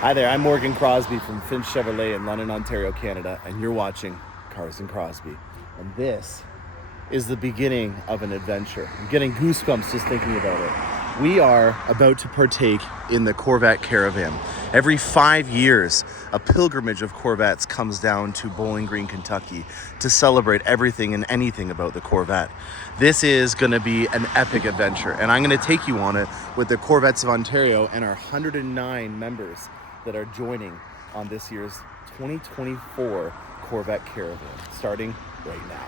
Hi there, I'm Mcrosbie from Finch Chevrolet in London, Ontario, Canada, and you're watching Cars and Crosby. And this is the beginning of an adventure. I'm getting goosebumps just thinking about it. We are about to partake in the Corvette Caravan. Every 5 years, a pilgrimage of Corvettes comes down to Bowling Green, Kentucky to celebrate everything and anything about the Corvette. This is going to be an epic adventure, and I'm going to take you on it with the Corvettes of Ontario and our 109 members that are joining on this year's 2024 Corvette Caravan, starting right now.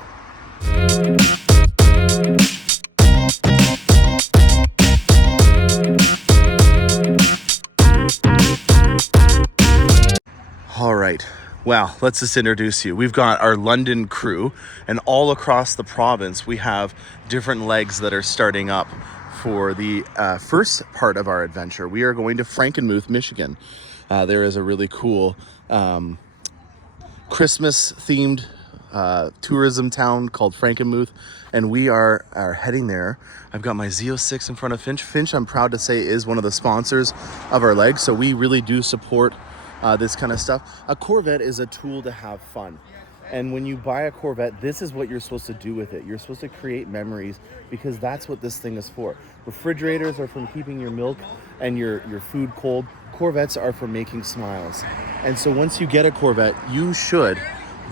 All right, well, let's just introduce you. We've got our London crew, and all across the province, we have different legs that are starting up for the first part of our adventure. We are going to Frankenmuth, Michigan. There is a really cool Christmas-themed tourism town called Frankenmuth, and we are heading there. I've got my Z06 in front of Finch. Finch, I'm proud to say, is one of the sponsors of our leg, so we really do support this kind of stuff. A Corvette is a tool to have fun. And when you buy a Corvette, this is what you're supposed to do with it. You're supposed to create memories, because that's what this thing is for. Refrigerators are for keeping your milk and your food cold. Corvettes are for making smiles. And so once you get a Corvette, you should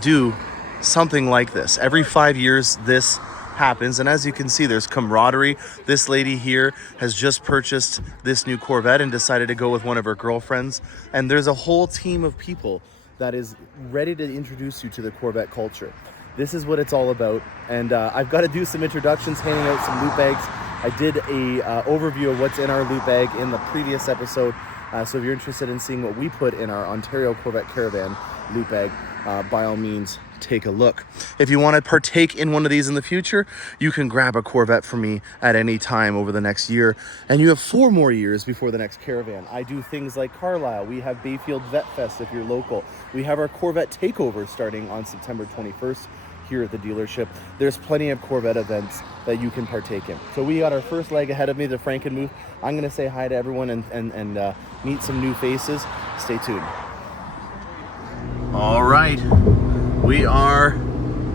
do something like this. Every 5 years, this happens. And as you can see, there's camaraderie. This lady here has just purchased this new Corvette and decided to go with one of her girlfriends. And there's a whole team of people that is ready to introduce you to the Corvette culture. This is what it's all about. And I've got to do some introductions, handing out some loot bags. I did a overview of what's in our loot bag in the previous episode. So if you're interested in seeing what we put in our Ontario Corvette Caravan loot bag, by all means, take a look. If you want to partake in one of these in the future, you can grab a Corvette from me at any time over the next year, and you have 4 more years before the next caravan. I do things like Carlisle. We have Bayfield Vet Fest if you're local. We have our Corvette Takeover starting on September 21st here at the dealership. There's plenty of Corvette events that you can partake in. So we got our first leg ahead of me, the Frankenmuth. I'm going to say hi to everyone and meet some new faces. Stay tuned. All right. We are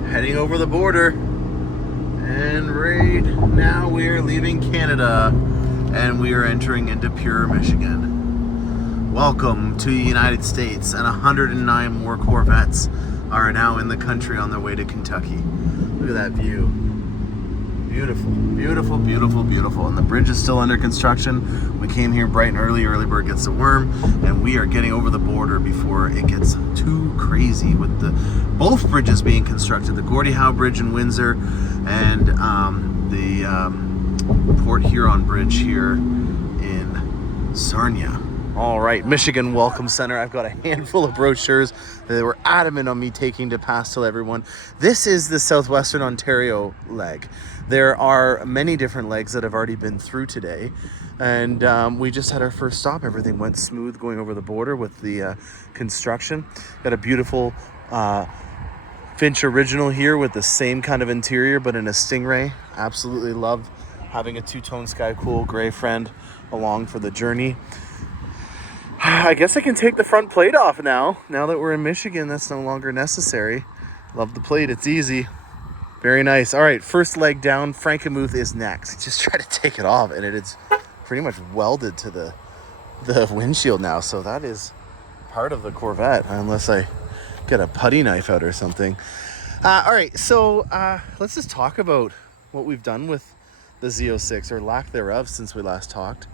heading over the border, and right now we are leaving Canada and we are entering into pure Michigan. Welcome to the United States, and 109 more Corvettes are now in the country on their way to Kentucky. Look at that view. Beautiful, beautiful, beautiful, beautiful. And the bridge is still under construction. We came here bright and early bird gets the worm, and we are getting over the border before it gets too crazy with both bridges being constructed, the Gordie Howe Bridge in Windsor and the Port Huron Bridge here in Sarnia. All right, Michigan Welcome Center. I've got a handful of brochures that they were adamant on me taking to pass to everyone. This is the Southwestern Ontario leg. There are many different legs that have already been through today, and we just had our first stop. Everything went smooth going over the border with the construction. Got a beautiful Finch original here with the same kind of interior, but in a Stingray. Absolutely love having a two-tone sky cool gray friend along for the journey. I guess I can take the front plate off now that we're in Michigan. That's no longer necessary. Love the plate. It's easy. Very nice. All right, first leg down. Frankenmuth is next. Just try to take it off, and it's pretty much welded to the windshield now. So that is part of the Corvette, unless I get a putty knife out or something. All right, so let's just talk about what we've done with the Z06, or lack thereof, since we last talked.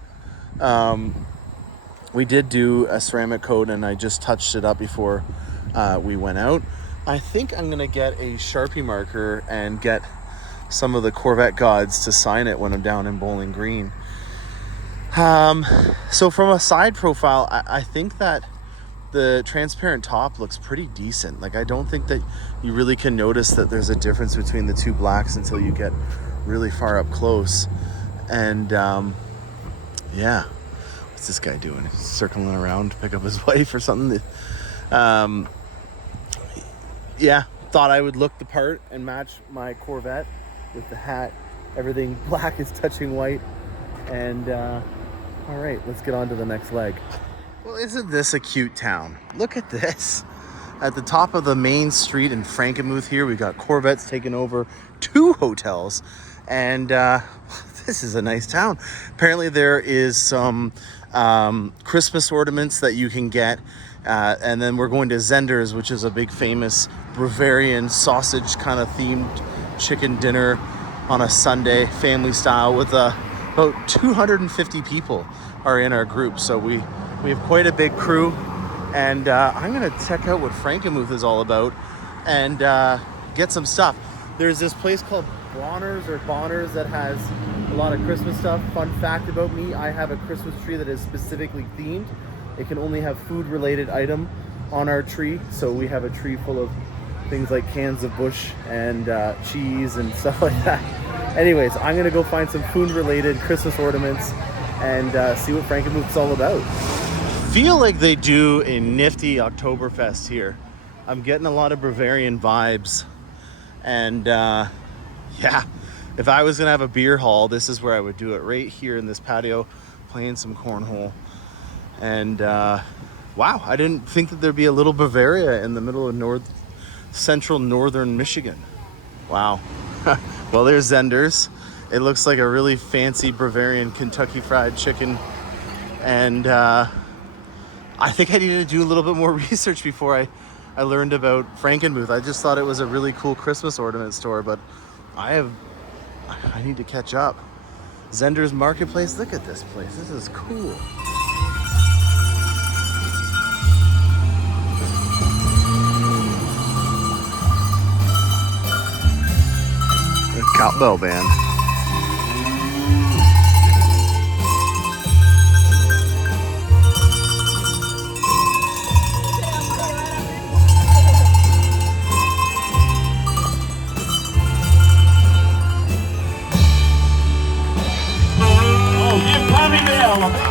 We did do a ceramic coat, and I just touched it up before we went out. I think I'm going to get a Sharpie marker and get some of the Corvette gods to sign it when I'm down in Bowling Green. So from a side profile, I think that the transparent top looks pretty decent. Like, I don't think that you really can notice that there's a difference between the two blacks until you get really far up close. And yeah. What's this guy doing? He's circling around to pick up his wife or something. Yeah, thought I would look the part and match my Corvette with the hat. Everything black is touching white. And all right, let's get on to the next leg. Well, isn't this a cute town? Look at this. At the top of the main street in Frankenmuth here, we got Corvettes taking over 2 hotels. And this is a nice town. Apparently there is some Christmas ornaments that you can get. And then we're going to Zender's, which is a big famous Bavarian sausage kind of themed chicken dinner on a Sunday, family style, with about 250 people are in our group. So we have quite a big crew. And I'm gonna check out what Frankenmuth is all about and get some stuff. There's this place called Bonners that has a lot of Christmas stuff. Fun fact about me, I have a Christmas tree that is specifically themed. It can only have food related item on our tree. So we have a tree full of things like cans of Bush and cheese and stuff like that. Anyways, I'm gonna go find some food related Christmas ornaments and see what Frankenmuth's all about. Feel like they do a nifty Oktoberfest here. I'm getting a lot of Bavarian vibes. And yeah, if I was gonna have a beer hall, this is where I would do it, right here in this patio, playing some cornhole. And wow, I didn't think that there'd be a little Bavaria in the middle of central northern Michigan. Wow. Well, there's Zender's. It looks like a really fancy Bavarian Kentucky Fried Chicken. And I think I needed to do a little bit more research before I learned about Frankenmuth. I just thought it was a really cool Christmas ornament store, but I need to catch up. Zender's Marketplace, look at this place. This is cool. The cowbell band.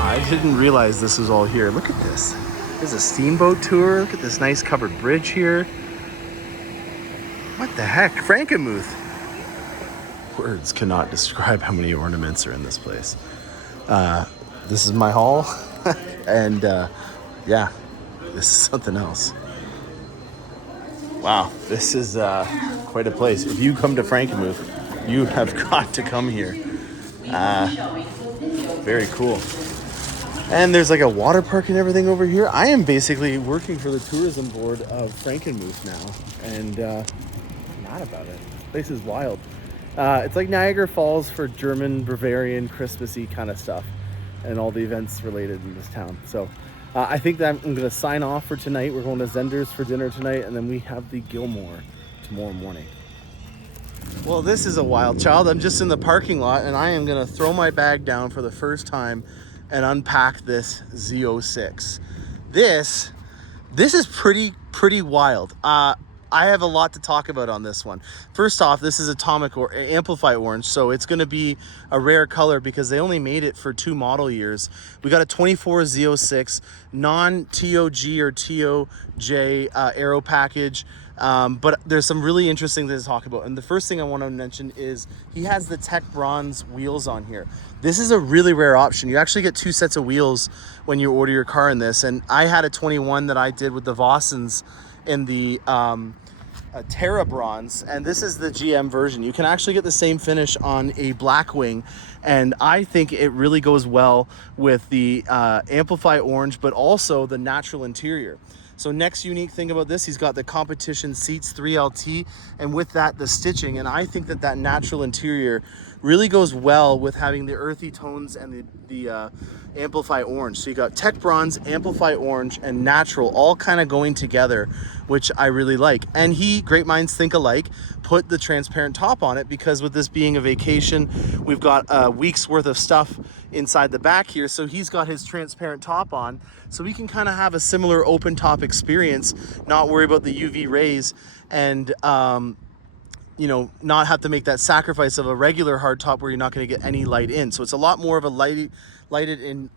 I didn't realize this was all here. Look at this. There's a steamboat tour. Look at this nice covered bridge here. What the heck? Frankenmuth. Words cannot describe how many ornaments are in this place. This is my hall. And yeah, this is something else. Wow, this is quite a place. If you come to Frankenmuth, you have got to come here. Very cool. And there's like a water park and everything over here. I am basically working for the tourism board of Frankenmuth now, and I'm mad about it. This place is wild. It's like Niagara Falls for German, Bavarian, Christmassy kind of stuff, and all the events related in this town. So I think that I'm going to sign off for tonight. We're going to Zender's for dinner tonight, and then we have the Gilmore tomorrow morning. Well, this is a wild child. I'm just in the parking lot, and I am going to throw my bag down for the first time and unpack this Z06. This is pretty wild. I have a lot to talk about on this one. First off, this is atomic or Amplify orange, so it's going to be a rare color because they only made it for 2 model years. We got a 24 Z06 non-TOG or TOJ aero package. But there's some really interesting things to talk about. And the first thing I want to mention is he has the Tech Bronze wheels on here. This is a really rare option. You actually get 2 sets of wheels when you order your car in this. And I had a 21 that I did with the Vossens in the Terra Bronze. And this is the GM version. You can actually get the same finish on a Blackwing. And I think it really goes well with the Amplify orange, but also the natural interior. So next unique thing about this, he's got the competition seats 3LT, and with that, the stitching. And I think that natural interior really goes well with having the earthy tones and the Amplify orange. So you got Tech Bronze, Amplify orange, and natural all kind of going together, which I really like. And he, great minds think alike, put the transparent top on it because with this being a vacation, we've got a week's worth of stuff inside the back here. So he's got his transparent top on, so we can kind of have a similar open top experience, not worry about the UV rays, and you know, not have to make that sacrifice of a regular hard top where you're not going to get any light in. So it's a lot more of a lighted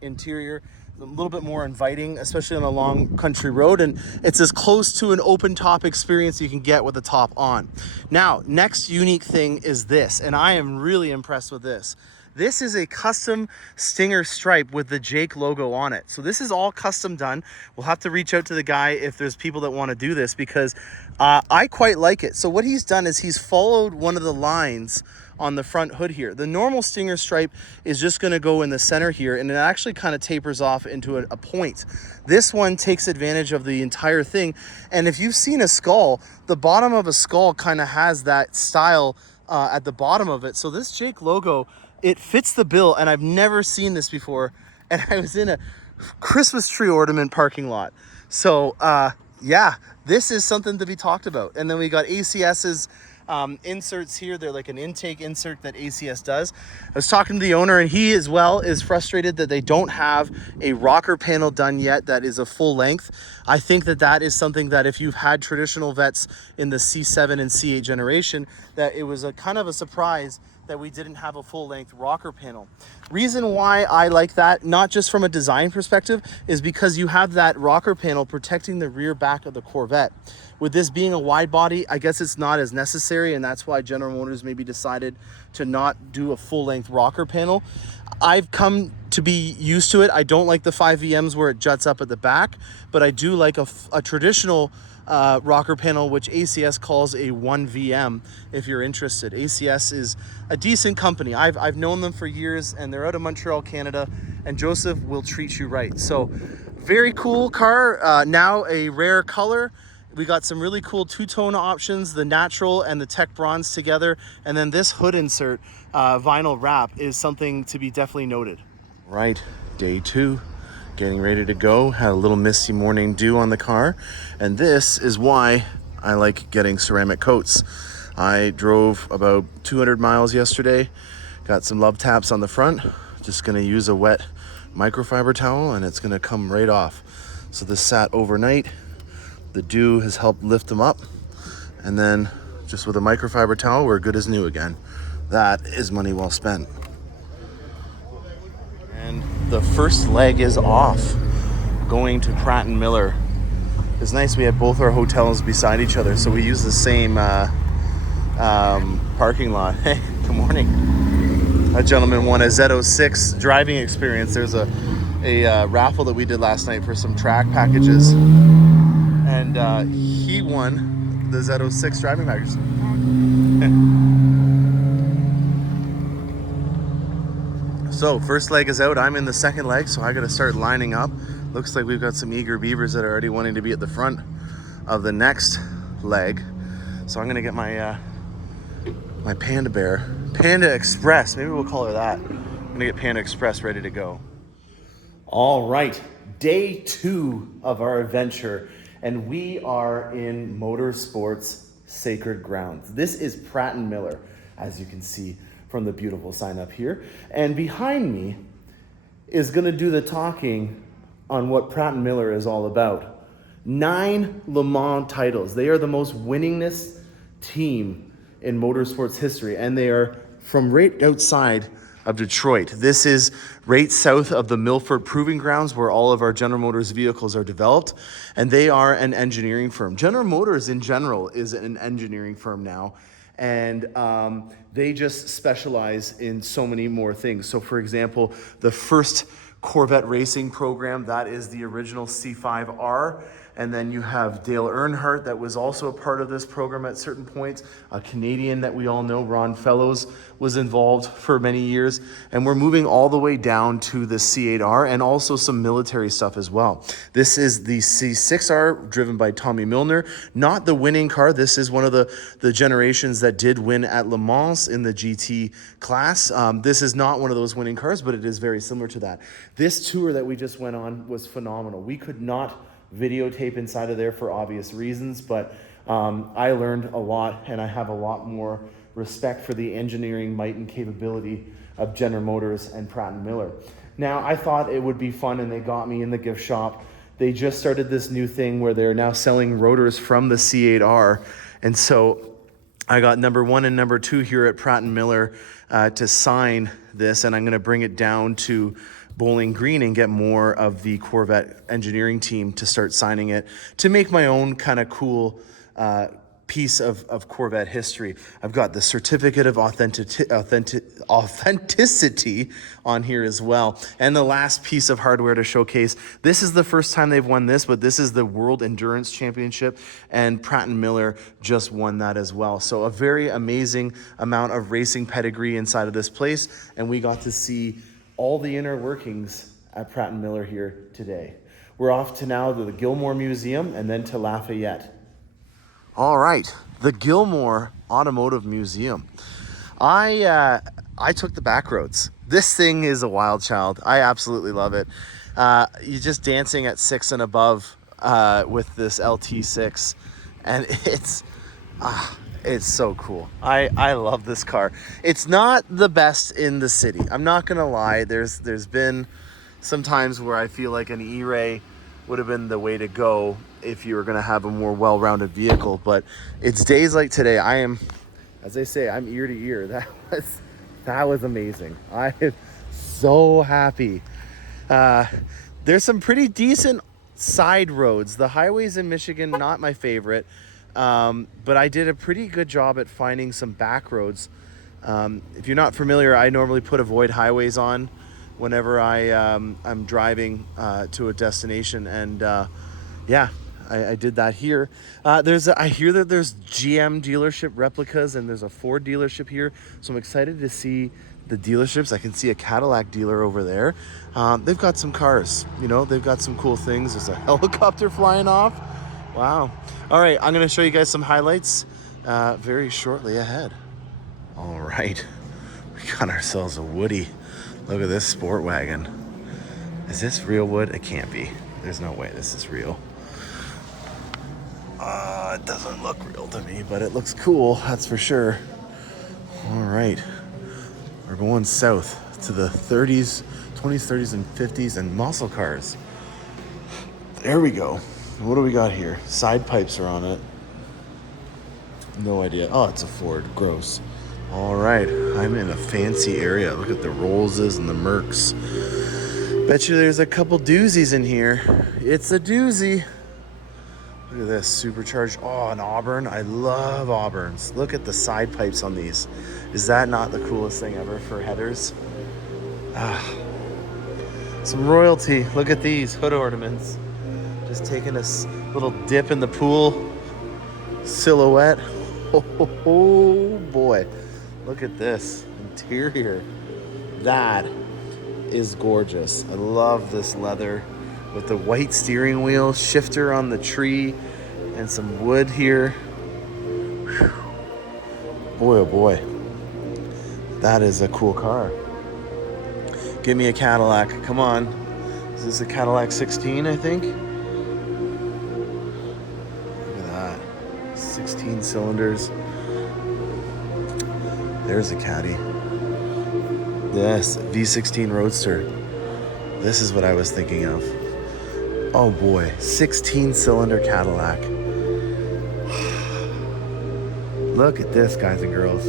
interior, a little bit more inviting, especially on a long country road. And it's as close to an open top experience you can get with the top on. Now, next unique thing is this, and I am really impressed with this. This is a custom Stinger stripe with the Jake logo on it. So this is all custom done. We'll have to reach out to the guy if there's people that want to do this, because I quite like it. So what he's done is he's followed one of the lines on the front hood here. The normal Stinger stripe is just going to go in the center here, and it actually kind of tapers off into a point. This one takes advantage of the entire thing, and if you've seen a skull, the bottom of a skull kind of has that style at the bottom of it. So this Jake logo, it fits the bill, and I've never seen this before, and I was in a Christmas tree ornament parking lot. So yeah, this is something to be talked about. And then we got ACS's inserts here. They're like an intake insert that ACS does. I was talking to the owner, and he as well is frustrated that they don't have a rocker panel done yet that is a full length. I think that that is something that if you've had traditional vets in the C7 and C8 generation, that it was a kind of a surprise that we didn't have a full length rocker panel. Reason why I like that, not just from a design perspective, is because you have that rocker panel protecting the rear back of the Corvette. With this being a wide body, I guess it's not as necessary, and that's why General Motors maybe decided to not do a full length rocker panel. I've come to be used to it. I don't like the 5VMs where it juts up at the back, but I do like a traditional rocker panel, which ACS calls a 1VM. If you're interested, ACS is a decent company. I've known them for years, and they're out of Montreal, Canada, and Joseph will treat you right. So very cool car, now a rare color. We got some really cool two-tone options, the natural and the tech bronze together, and then this hood insert vinyl wrap is something to be definitely noted. Right, day 2, getting ready to go. Had a little misty morning dew on the car, and this is why I like getting ceramic coats. I drove about 200 miles yesterday, got some love taps on the front, just gonna use a wet microfiber towel and it's gonna come right off. So this sat overnight, the dew has helped lift them up, and then just with a microfiber towel, we're good as new again. That is money well spent. And the first leg is off, going to Pratt Miller. It's nice we have both our hotels beside each other, so we use the same parking lot. Hey, good morning. A gentleman won a Z06 driving experience. There's a raffle that we did last night for some track packages, and he won the Z06 driving package. So first leg is out. I'm in the second leg, so I gotta start lining up. Looks like we've got some eager beavers that are already wanting to be at the front of the next leg. So I'm gonna get my my Panda Bear, Panda Express, maybe we'll call her that. I'm gonna get Panda Express ready to go. All right, day 2 of our adventure, and we are in motorsports sacred grounds. This is Pratt Miller, as you can see from the beautiful sign up here. And behind me is gonna do the talking on what Pratt Miller is all about. 9 Le Mans titles. They are the most winningest team in motorsports history, and they are from right outside of Detroit. This is right south of the Milford Proving Grounds, where all of our General Motors vehicles are developed, and they are an engineering firm. General Motors in general is an engineering firm now, and they just specialize in so many more things. So for example, the first Corvette racing program, that is the original C5R. And then you have Dale Earnhardt, that was also a part of this program at certain points. A Canadian that we all know, Ron Fellows, was involved for many years. And we're moving all the way down to the C8R and also some military stuff as well. This is the C6R, driven by Tommy Milner. Not the winning car. This is one of the generations that did win at Le Mans in the GT class. This is not one of those winning cars, but it is very similar to that. This tour that we just went on was phenomenal. We could not videotape inside of there for obvious reasons, but I learned a lot, and I have a lot more respect for the engineering might and capability of General Motors and Pratt Miller. Now, I thought it would be fun, and they got me in the gift shop. They just started this new thing where they're now selling rotors from the C8R, and so I got number 1 and number 2 here at Pratt Miller to sign this, and I'm going to bring it down to Bowling Green and get more of the Corvette engineering team to start signing it, to make my own kind of cool piece of Corvette history. I've got the certificate of authenticity on here as well. And the last piece of hardware to showcase, this is the first time they've won this, but this is the World Endurance Championship, and Pratt Miller just won that as well. So a very amazing amount of racing pedigree inside of this place, and we got to see all the inner workings at Pratt Miller here today. We're off to now to the Gilmore Museum and then to Lafayette. All right, the Gilmore Automotive Museum. I took the back roads. This thing is a wild child. I absolutely love it. You're just dancing at 6 and above with this LT6, and it's so cool. I love this car. It's not the best in the city. I'm not gonna lie. There's been some times where I feel like an E-Ray would have been the way to go if you were going to have a more well-rounded vehicle. But it's days like today. I am, as they say, I'm ear to ear. That was amazing. I am so happy. There's some pretty decent side roads. The highways in Michigan, not my favorite. But I did a pretty good job at finding some back roads. If you're not familiar, I normally put avoid highways on whenever I'm driving to a destination, and yeah, I did that here. I hear that there's GM dealership replicas, and there's a Ford dealership here, so I'm excited to see the dealerships. I can see a Cadillac dealer over there. They've got some cars, you know, they've got some cool things. There's a helicopter flying off. Wow. All right, I'm gonna show you guys some highlights very shortly ahead. All right, we got ourselves a Woody. Look at this sport wagon. Is this real wood? It can't be. There's no way this is real. It doesn't look real to me, but it looks cool, that's for sure. All right. We're going south to the 30s, 20s, 30s, and 50s, and muscle cars. There we go. What do we got here? Side pipes are on it. No idea. Oh, it's a Ford. Gross. All right, I'm in a fancy area. Look at the Rollses and the Mercs. Bet you there's a couple doozies in here. It's a doozy. Look at this, supercharged. Oh, an Auburn. I love Auburns. Look at the side pipes on these. Is that not the coolest thing ever for headers? Some royalty. Look at these hood ornaments. Just taking a little dip in the pool. Silhouette. Oh boy. Look at this interior. That is gorgeous. I love this leather with the white steering wheel, shifter on the tree, and some wood here. Whew. Boy, oh boy. That is a cool car. Give me a Cadillac. Come on. Is this a Cadillac 16, I think? Look at that. 16 cylinders. There's a Caddy. Yes, V16 Roadster. This is what I was thinking of. Oh boy, 16-cylinder Cadillac. Look at this, guys and girls.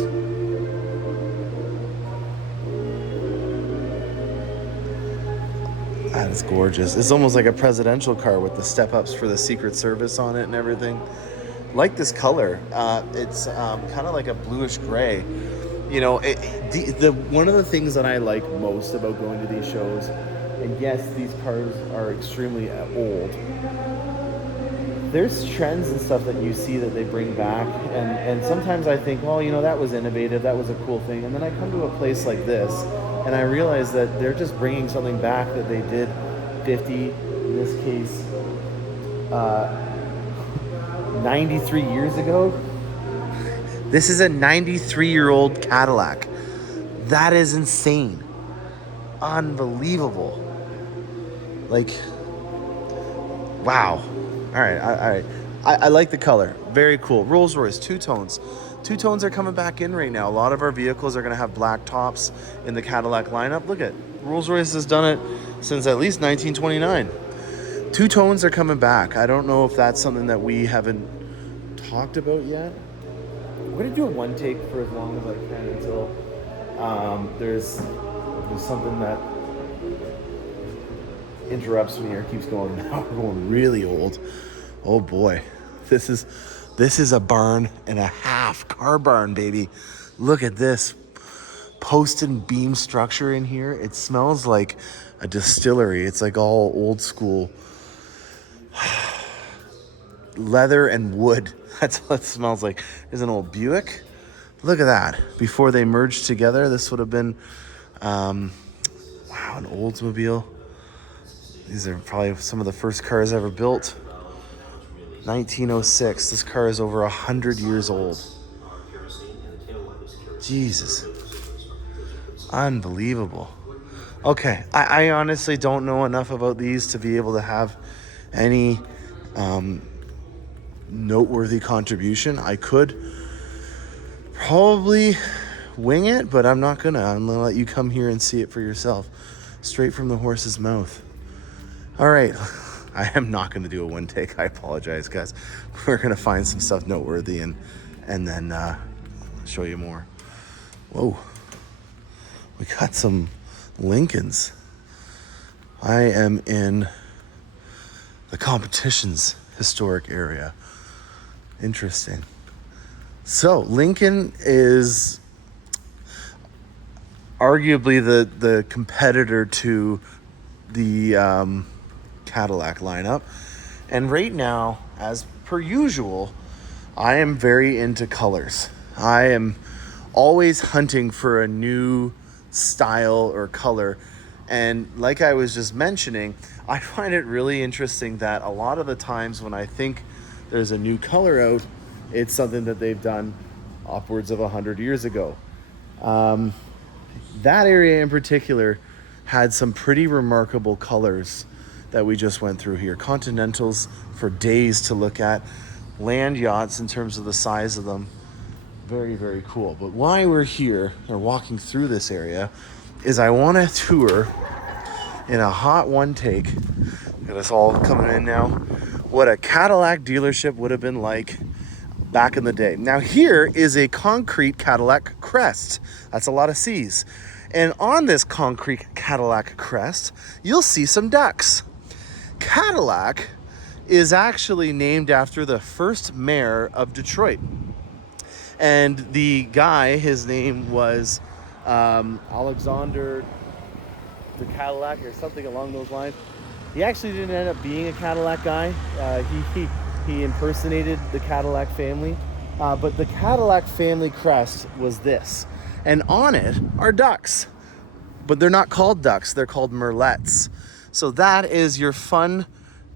That is gorgeous. It's almost like a presidential car with the step-ups for the Secret Service on it and everything. Like this color. It's kind of like a bluish gray. You know, one of the things that I like most about going to these shows, and yes, these cars are extremely old, there's trends and stuff that you see that they bring back, and sometimes I think, well, you know, that was innovative, that was a cool thing, and then I come to a place like this, and I realize that they're just bringing something back that they did 50, in this case, 93 years ago. This is a 93-year-old Cadillac. That is insane. Unbelievable. Like, wow. All right. I like the color. Very cool. Rolls Royce, two-tones. Two-tones are coming back in right now. A lot of our vehicles are going to have black tops in the Cadillac lineup. Look at Rolls Royce has done it since at least 1929. Two-tones are coming back. I don't know if that's something that we haven't talked about yet. I'm going to do a one take for as long as I can until there's something that interrupts me or keeps going. Now we're going really old. Oh boy, this is This is a barn and a half, car barn, baby. Look at this post and beam structure in here. It smells like a distillery. It's like all old school leather and wood. That's what it smells like. There's an old Buick. Look at that. Before they merged together, this would have been, wow, an Oldsmobile. These are probably some of the first cars ever built. 1906. This car is over 100 years old. Jesus. Unbelievable. Okay, I honestly don't know enough about these to be able to have any noteworthy contribution. I could probably wing it, but I'm not gonna. I'm gonna let you come here and see it for yourself, straight from the horse's mouth. All right, I am not gonna do a one take. I apologize, guys. We're gonna find some stuff noteworthy and then show you more. Whoa, we got some Lincolns. I am in the competition's historic area. Interesting. So Lincoln is arguably the competitor to the Cadillac lineup. And right now, as per usual, I am very into colors. I am always hunting for a new style or color. And like I was just mentioning, I find it really interesting that a lot of the times when I think there's a new color out, it's something that they've done upwards of 100 years ago. That area in particular had some pretty remarkable colors that we just went through here. Continentals for days to look at. Land yachts in terms of the size of them. Very, very cool. But why we're here or walking through this area is I want to tour in a hot one take. Look at us all coming in now. What a Cadillac dealership would have been like back in the day. Now here is a concrete Cadillac crest. That's a lot of C's. And on this concrete Cadillac crest, you'll see some ducks. Cadillac is actually named after the first mayor of Detroit. And the guy, his name was Alexander the Cadillac or something along those lines. He actually didn't end up being a Cadillac guy. He impersonated the Cadillac family. But the Cadillac family crest was this. And on it are ducks. But they're not called ducks, they're called merlets. So that is your fun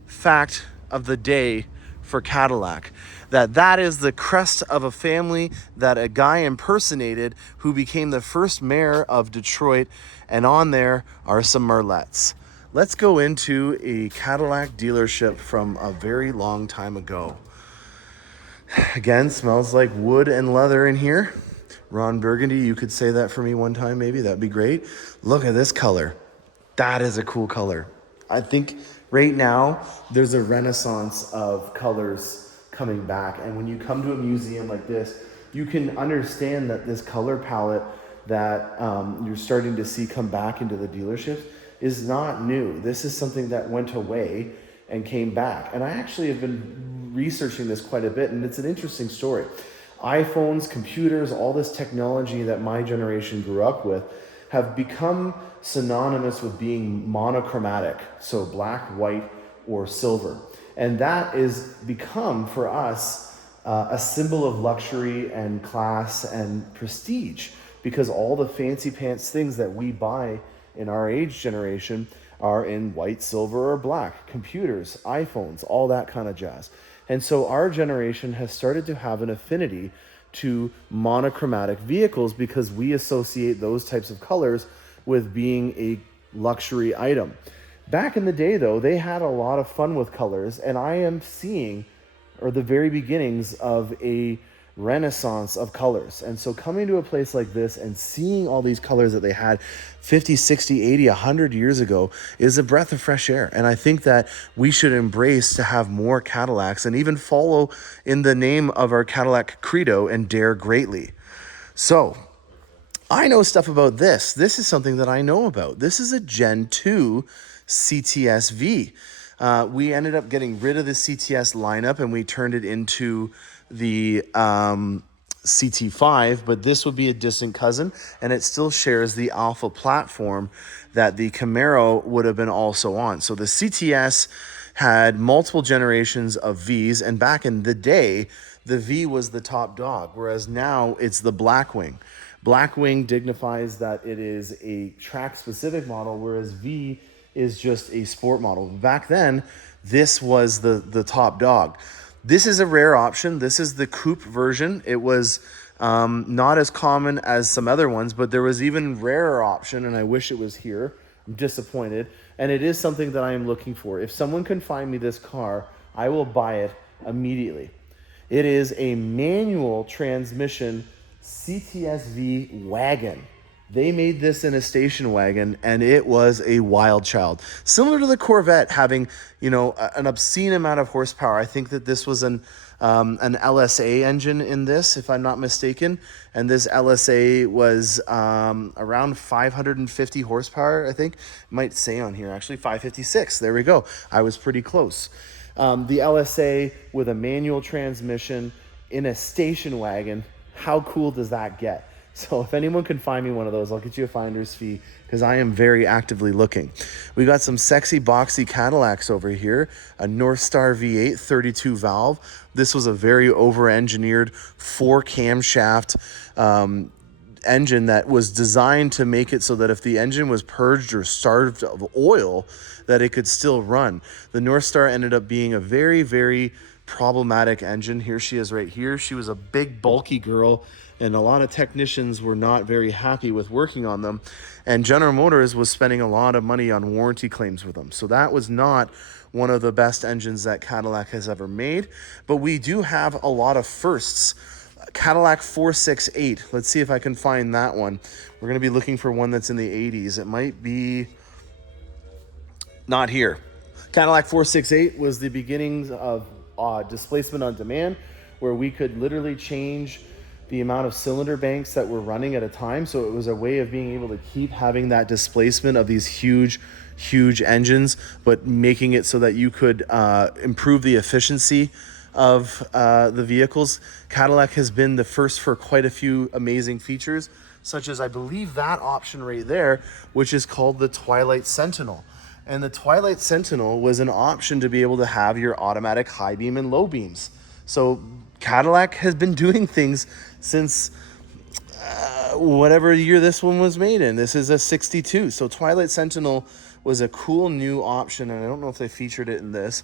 fact of the day for Cadillac. That is the crest of a family that a guy impersonated who became the first mayor of Detroit. And on there are some merlets. Let's go into a Cadillac dealership from a very long time ago. Again, smells like wood and leather in here. Ron Burgundy, you could say that for me one time maybe. That'd be great. Look at this color. That is a cool color. I think right now there's a renaissance of colors coming back. And when you come to a museum like this, you can understand that this color palette that you're starting to see come back into the dealerships is not new. This is something that went away and came back. And I actually have been researching this quite a bit, and it's an interesting story. iPhones, computers, all this technology that my generation grew up with have become synonymous with being monochromatic, so black, white, or silver. And that is become, for us, a symbol of luxury and class and prestige, because all the fancy pants things that we buy in our age generation are in white, silver, or black. Computers, iPhones, all that kind of jazz. And so our generation has started to have an affinity to monochromatic vehicles because we associate those types of colors with being a luxury item. Back in the day, though, they had a lot of fun with colors, and I am seeing, or the very beginnings of a renaissance of colors. And so coming to a place like this and seeing all these colors that they had 50, 60, 80, 100 years ago is a breath of fresh air. And I think that we should embrace to have more Cadillacs and even follow in the name of our Cadillac credo and dare greatly. So I know stuff about this. This is something that I know about. This is a Gen 2 CTS-V. We ended up getting rid of the CTS lineup and we turned it into the CT5, but this would be a distant cousin, and it still shares the Alpha platform that the Camaro would have been also on. So the CTS had multiple generations of Vs, and back in the day, the V was the top dog, whereas now it's the Blackwing. Blackwing dignifies that it is a track-specific model, whereas V is just a sport model. Back then, this was the top dog. This is a rare option. This is the coupe version. It was not as common as some other ones, but there was even rarer option, and I wish it was here. I'm disappointed. And it is something that I am looking for. If someone can find me this car, I will buy it immediately. It is a manual transmission CTSV wagon. They made this in a station wagon, and it was a wild child. Similar to the Corvette having, you know, an obscene amount of horsepower. I think that this was an LSA engine in this, if I'm not mistaken. And this LSA was around 550 horsepower, I think. It might say on here, actually, 556. There we go. I was pretty close. The LSA with a manual transmission in a station wagon. How cool does that get? So if anyone can find me one of those, I'll get you a finder's fee because I am very actively looking. We got some sexy boxy Cadillacs over here. A North Star V8 32 valve. This was a very over-engineered 4 camshaft engine that was designed to make it so that if the engine was purged or starved of oil, that it could still run. The North Star ended up being a very, very problematic engine. Here she is right here. She was a big, bulky girl, and a lot of technicians were not very happy with working on them. And General Motors was spending a lot of money on warranty claims with them. So that was not one of the best engines that Cadillac has ever made. But we do have a lot of firsts. Cadillac 468. Let's see if I can find that one. We're going to be looking for one that's in the 80s. It might be not here. Cadillac 468 was the beginnings of displacement on demand, where we could literally change the amount of cylinder banks that were running at a time. So it was a way of being able to keep having that displacement of these huge engines, but making it so that you could improve the efficiency of the vehicles. Cadillac has been the first for quite a few amazing features, such as I believe that option right there, which is called the Twilight Sentinel. And the Twilight Sentinel was an option to be able to have your automatic high beam and low beams. So Cadillac has been doing things since whatever year this one was made in. This is a 62. So Twilight Sentinel was a cool new option, and I don't know if they featured it in this.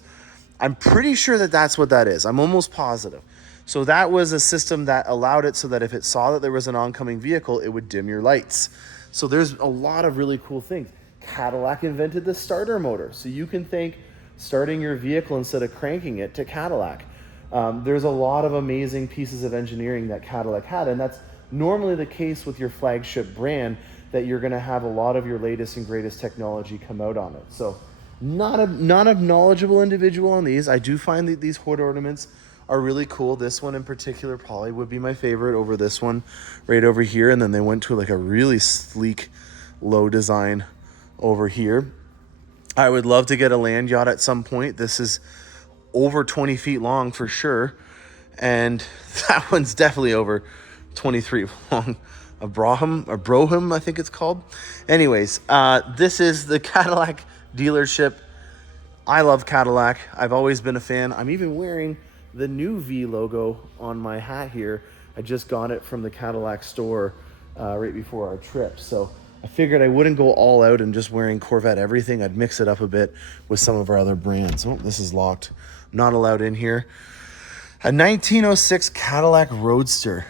I'm pretty sure that that's what that is. I'm almost positive. So that was a system that allowed it so that if it saw that there was an oncoming vehicle, it would dim your lights. So there's a lot of really cool things. Cadillac invented the starter motor. So you can thank starting your vehicle instead of cranking it to Cadillac. There's a lot of amazing pieces of engineering that Cadillac had, and that's normally the case with your flagship brand, that you're going to have a lot of your latest and greatest technology come out on it. So not a knowledgeable individual on these. I do find that these hood ornaments are really cool. This one in particular probably would be my favorite over this one right over here. And then they went to like a really sleek low design over here. I would love to get a land yacht at some point. This is over 20 feet long for sure. And that one's definitely over 23 long. A Broham, I think it's called. Anyways, this is the Cadillac dealership. I love Cadillac. I've always been a fan. I'm even wearing the new V logo on my hat here. I just got it from the Cadillac store right before our trip. So I figured I wouldn't go all out and just wearing Corvette everything. I'd mix it up a bit with some of our other brands. Oh, this is locked. Not allowed in here. A 1906 Cadillac Roadster.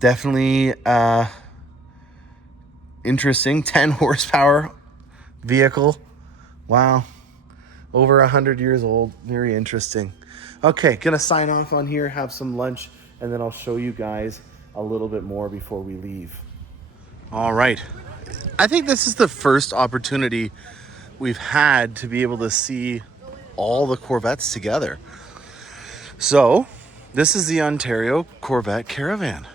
Definitely interesting. 10 horsepower vehicle. Wow. Over 100 years old. Very interesting. Okay, gonna sign off on here, have some lunch, and then I'll show you guys a little bit more before we leave. All right. I think this is the first opportunity we've had to be able to see all the Corvettes together. So this is the Ontario Corvette Caravan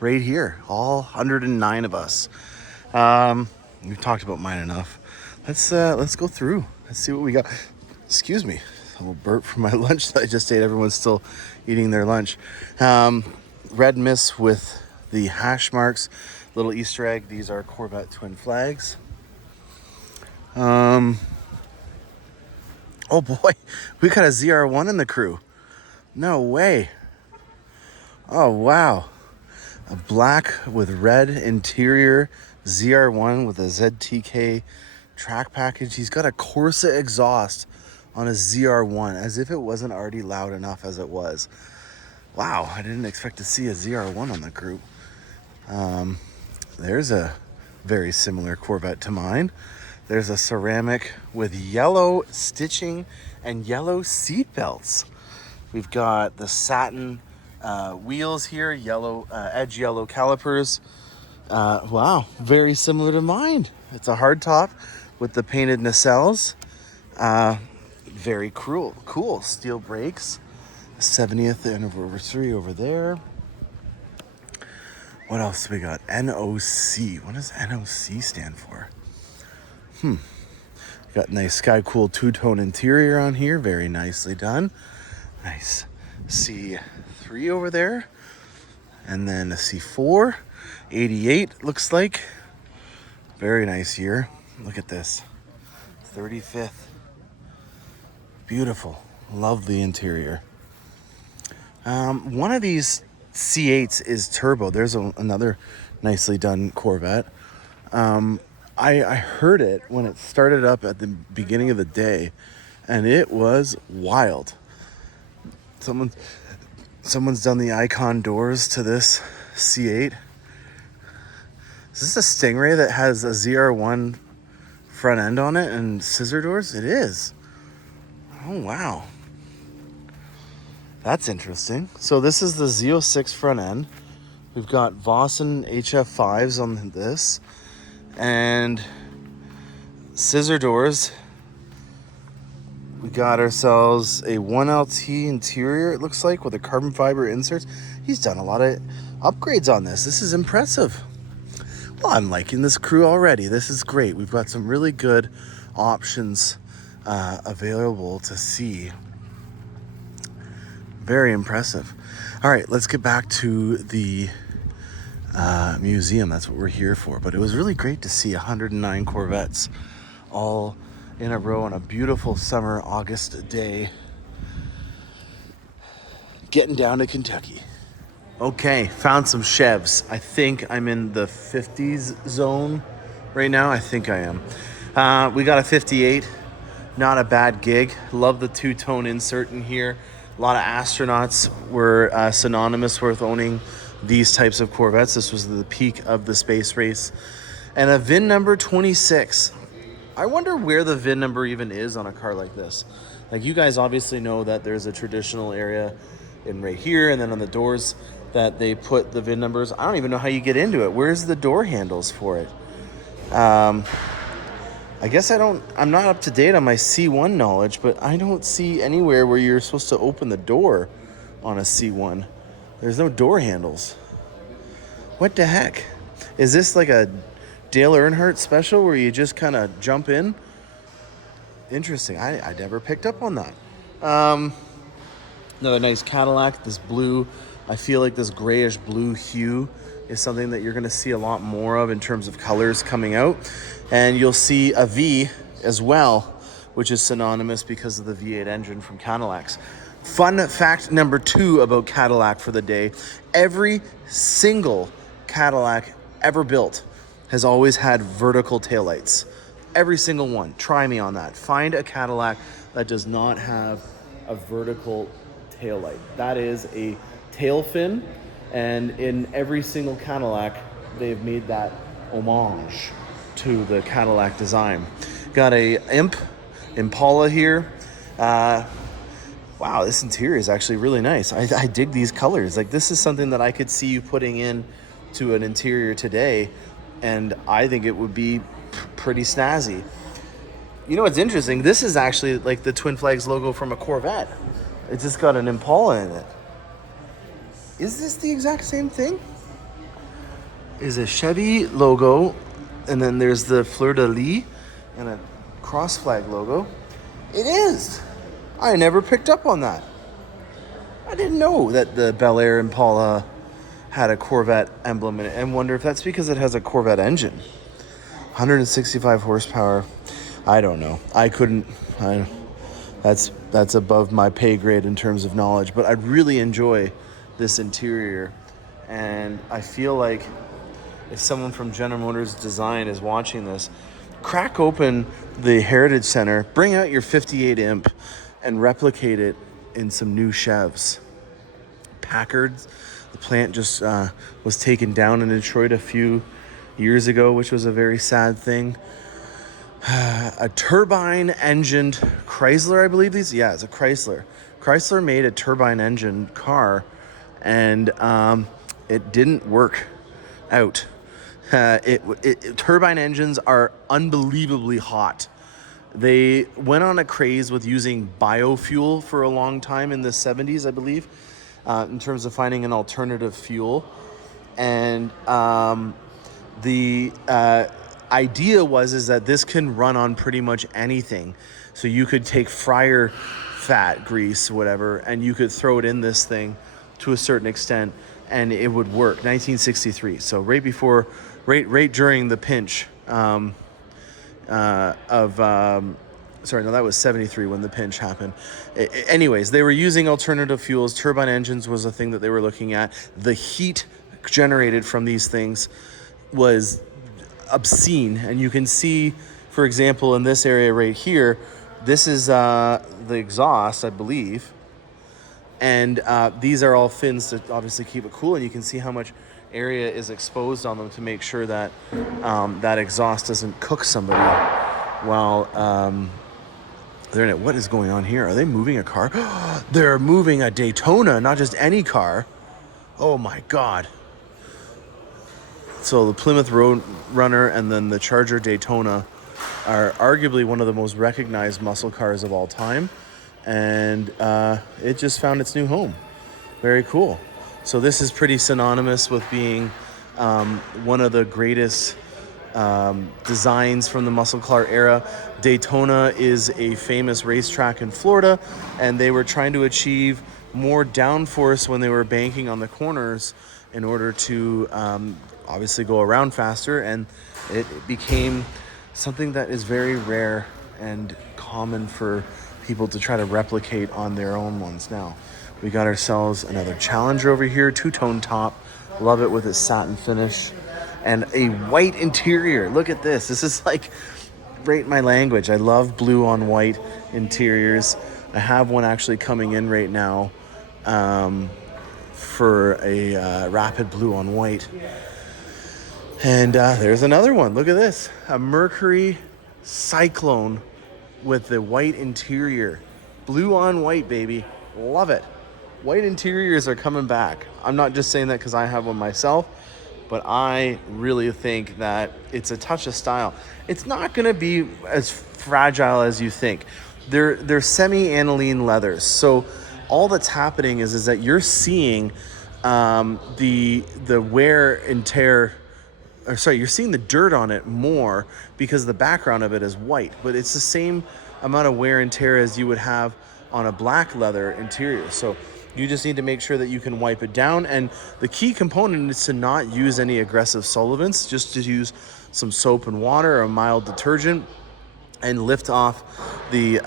right here, all 109 of us. We've talked about mine enough. Let's go through. Let's see what we got. Excuse me, a little burp from my lunch that I just ate. Everyone's still eating their lunch. Red mist with the hash marks, little Easter egg. These are Corvette twin flags. Oh boy, we got a ZR1 in the crew. No way. Oh wow. A black with red interior ZR1 with a ZTK track package. He's got a Corsa exhaust on a ZR1, as if it wasn't already loud enough as it was. Wow, I didn't expect to see a ZR1 on the group. There's a very similar Corvette to mine. There's a ceramic with yellow stitching and yellow seat belts. We've got the satin wheels here, yellow edge yellow calipers. Wow, very similar to mine. It's a hard top with the painted nacelles. Very cool. Steel brakes. 70th anniversary over there. What else we got? NOC. What does NOC stand for? Got nice Sky Cool two-tone interior on here. Very nicely done. Nice C3 over there. And then a C4. 88 looks like. Very nice year. Look at this. 35th. Beautiful. Love the interior. One of these C8s is turbo. There's another nicely done Corvette. I heard it when it started up at the beginning of the day, and it was wild. Someone's done the icon doors to this C8. Is this a Stingray that has a ZR1 front end on it and scissor doors? It is. Oh, wow. That's interesting. So this is the Z06 front end. We've got Vossen HF5s on this. And scissor doors. We got ourselves a 1LT interior, it looks like, with a carbon fiber inserts. He's done a lot of upgrades on this. This is impressive. Well, I'm liking this crew already. This is great. We've got some really good options available to see. Very impressive. All right, let's get back to the museum. That's what we're here for. But it was really great to see 109 Corvettes all in a row on a beautiful summer August day. Getting down to Kentucky. Okay, found some Chevs. I think I'm in the 50s zone right now. I think I am. We got a 58. Not a bad gig. Love the two-tone insert in here. A lot of astronauts were synonymous with owning these types of Corvettes. This was the peak of the space race. And a VIN number 26. I wonder where the VIN number even is on a car like this. Like, you guys obviously know that there's a traditional area in right here, and then on the doors that they put the VIN numbers. I don't even know how you get into it. Where's the door handles for it? I guess I'm not up to date on my C1 knowledge, but I don't see anywhere where you're supposed to open the door on a C1. There's no door handles. What the heck? Is this like a Dale Earnhardt special where you just kind of jump in? Interesting. I never picked up on that. Another nice Cadillac. This blue, I feel like this grayish blue hue is something that you're going to see a lot more of in terms of colors coming out. And you'll see a V as well, which is synonymous because of the V8 engine from Cadillacs. Fun fact number 2 about Cadillac for the day. Every single Cadillac ever built has always had vertical taillights. Every single one. Try me on that. Find a Cadillac that does not have a vertical taillight. That is a tail fin, and in every single Cadillac, they've made that homage to the Cadillac design. Got a Impala here. Wow, this interior is actually really nice. I dig these colors. Like, this is something that I could see you putting in to an interior today, and I think it would be pretty snazzy. You know what's interesting? This is actually like the Twin Flags logo from a Corvette. It's just got an Impala in it. Is this the exact same thing? Is a Chevy logo, and then there's the fleur de lis and a cross flag logo. It is. I never picked up on that. I didn't know that the Bel Air Impala had a Corvette emblem in it, and wonder if that's because it has a Corvette engine. 165 horsepower. I don't know. That's above my pay grade in terms of knowledge, but I really enjoy this interior, and I feel like if someone from General Motors Design is watching this, crack open the Heritage Center, bring out your 58 imp, and replicate it in some new Chevs. Packard's, the plant just was taken down in Detroit a few years ago, which was a very sad thing. A turbine-engined Chrysler, I believe these. Yeah, it's a Chrysler. Chrysler made a turbine-engined car, and it didn't work out. Turbine engines are unbelievably hot. They went on a craze with using biofuel for a long time in the 70s, I believe, in terms of finding an alternative fuel. And the idea is that this can run on pretty much anything. So you could take fryer fat, grease, whatever, and you could throw it in this thing to a certain extent, and it would work. 1963. So right during the pinch that was 73 when the pinch happened. Anyways, they were using alternative fuels. Turbine engines was a thing that they were looking at. The heat generated from these things was obscene, and you can see, for example, in this area right here, this is the exhaust, I believe, and these are all fins to obviously keep it cool, and you can see how much area is exposed on them to make sure that that exhaust doesn't cook somebody while they're in it. What is going on here? Are they moving a car? They're moving a Daytona, not just any car. Oh my God. So the Plymouth Road Runner and then the Charger Daytona are arguably one of the most recognized muscle cars of all time. And it just found its new home. Very cool. So this is pretty synonymous with being one of the greatest designs from the muscle car era. Daytona is a famous racetrack in Florida, and they were trying to achieve more downforce when they were banking on the corners in order to obviously go around faster, and it became something that is very rare and common for people to try to replicate on their own ones now. We got ourselves another Challenger over here, two-tone top. Love it with its satin finish and a white interior. Look at this. This is like right my language. I love blue on white interiors. I have one actually coming in right now for a rapid blue on white. And there's another one. Look at this. A Mercury Cyclone with the white interior. Blue on white, baby. Love it. White interiors are coming back. I'm not just saying that because I have one myself, but I really think that it's a touch of style. It's not going to be as fragile as you think. They're semi-aniline leathers. So all that's happening is that you're seeing the wear and tear. You're seeing the dirt on it more because the background of it is white, but it's the same amount of wear and tear as you would have on a black leather interior. So you just need to make sure that you can wipe it down. And the key component is to not use any aggressive solvents, just to use some soap and water or a mild detergent and lift off the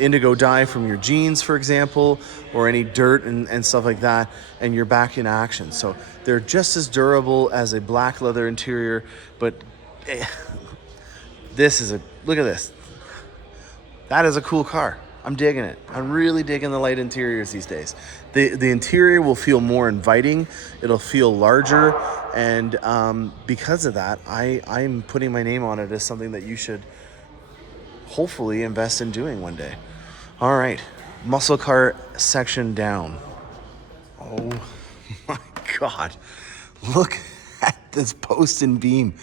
indigo dye from your jeans, for example, or any dirt and stuff like that, and you're back in action. So they're just as durable as a black leather interior, but look at this. That is a cool car. I'm digging it. I'm really digging the light interiors these days. The interior will feel more inviting. It'll feel larger, and because of that, I'm putting my name on it as something that you should hopefully invest in doing one day. All right, muscle car section down. Oh my God, look at this post and beam.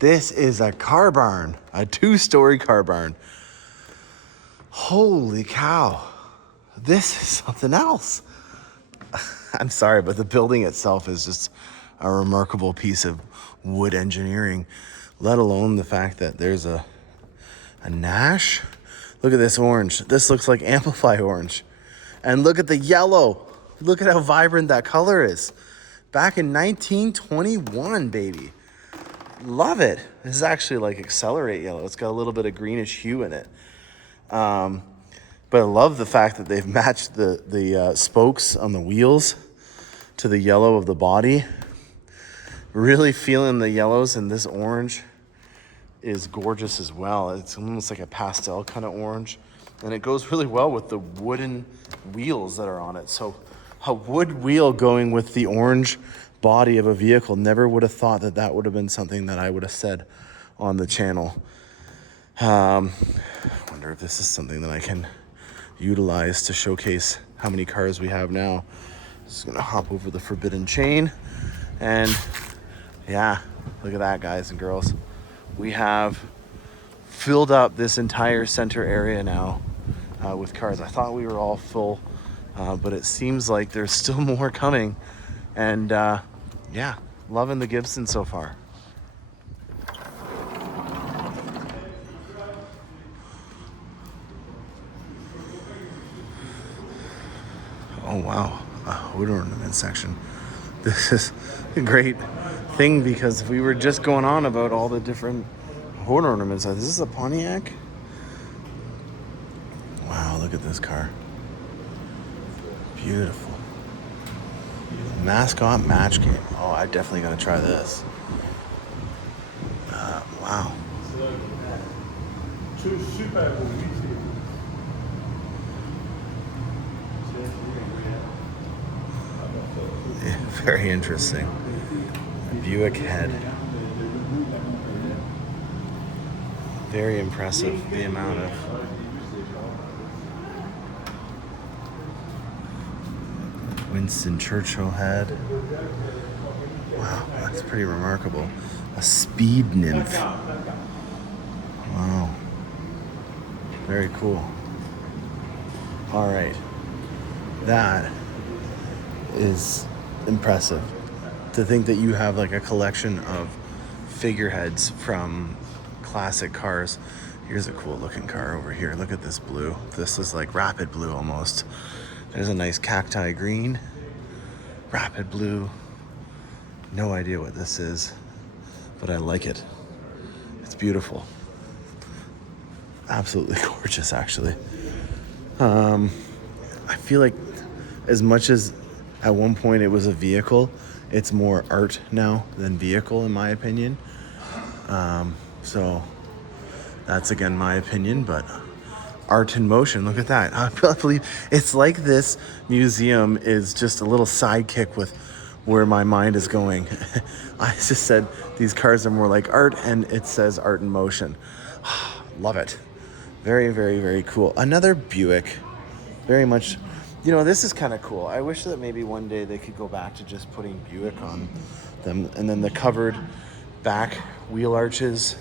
This is a car barn, a 2-story car barn. Holy cow, this is something else. I'm sorry, but the building itself is just a remarkable piece of wood engineering, let alone the fact that there's a Nash. Look at this orange. This looks like Amplify orange. And look at the yellow. Look at how vibrant that color is. Back in 1921, baby. Love it. This is actually like Accelerate yellow. It's got a little bit of greenish hue in it. But I love the fact that they've matched the spokes on the wheels to the yellow of the body. Really feeling the yellows, and this orange is gorgeous as well. It's almost like a pastel kind of orange, and it goes really well with the wooden wheels that are on it. So a wood wheel going with the orange body of a vehicle, never would have thought that that would have been something that I would have said on the channel. Wonder if this is something that I can utilize to showcase how many cars we have now. Just gonna hop over the forbidden chain, and yeah, look at that, guys and girls. We have filled up this entire center area now with cars. I thought we were all full, but it seems like there's still more coming. And yeah, loving the Gibson so far. Oh wow, a hood ornament section. This is a great thing because we were just going on about all the different hood ornaments. Is this a Pontiac? Wow, look at this car. Beautiful. Mascot match game. Oh, I definitely gotta try this. Wow. Yeah, very interesting. A Buick head. Very impressive, the amount of Winston Churchill head. Wow, that's pretty remarkable. A speed nymph. Wow. Very cool. All right. That is impressive. To think that you have like a collection of figureheads from classic cars. Here's a cool looking car over here. Look at this blue. This is like rapid blue almost. There's a nice cacti green. Rapid blue. No idea what this is, but I like it. It's beautiful. Absolutely gorgeous, actually. I feel like as much as at one point it was a vehicle, it's more art now than vehicle, in my opinion. So that's again my opinion, but art in motion. Look at that. I believe it's like this museum is just a little sidekick with where my mind is going. I just said these cars are more like art, and it says art in motion. Love it. Very, very, very cool. Another Buick. Very much, you know, this is kind of cool. I wish that maybe one day they could go back to just putting Buick on them, and then the covered back wheel arches.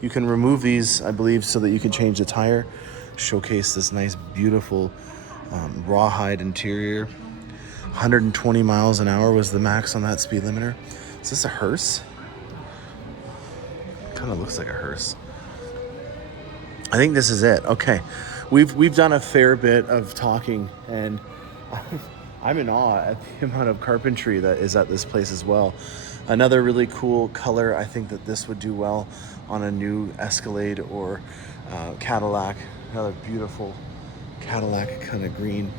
You can remove these, I believe, so that you can change the tire. Showcase this nice, beautiful rawhide interior. 120 miles an hour was the max on that speed limiter. Is this a hearse? Kind of looks like a hearse. I think this is it. Okay, we've done a fair bit of talking, and I'm in awe at the amount of carpentry that is at this place as well. Another really cool color. I think that this would do well on a new Escalade or Cadillac. Another beautiful Cadillac kind of green.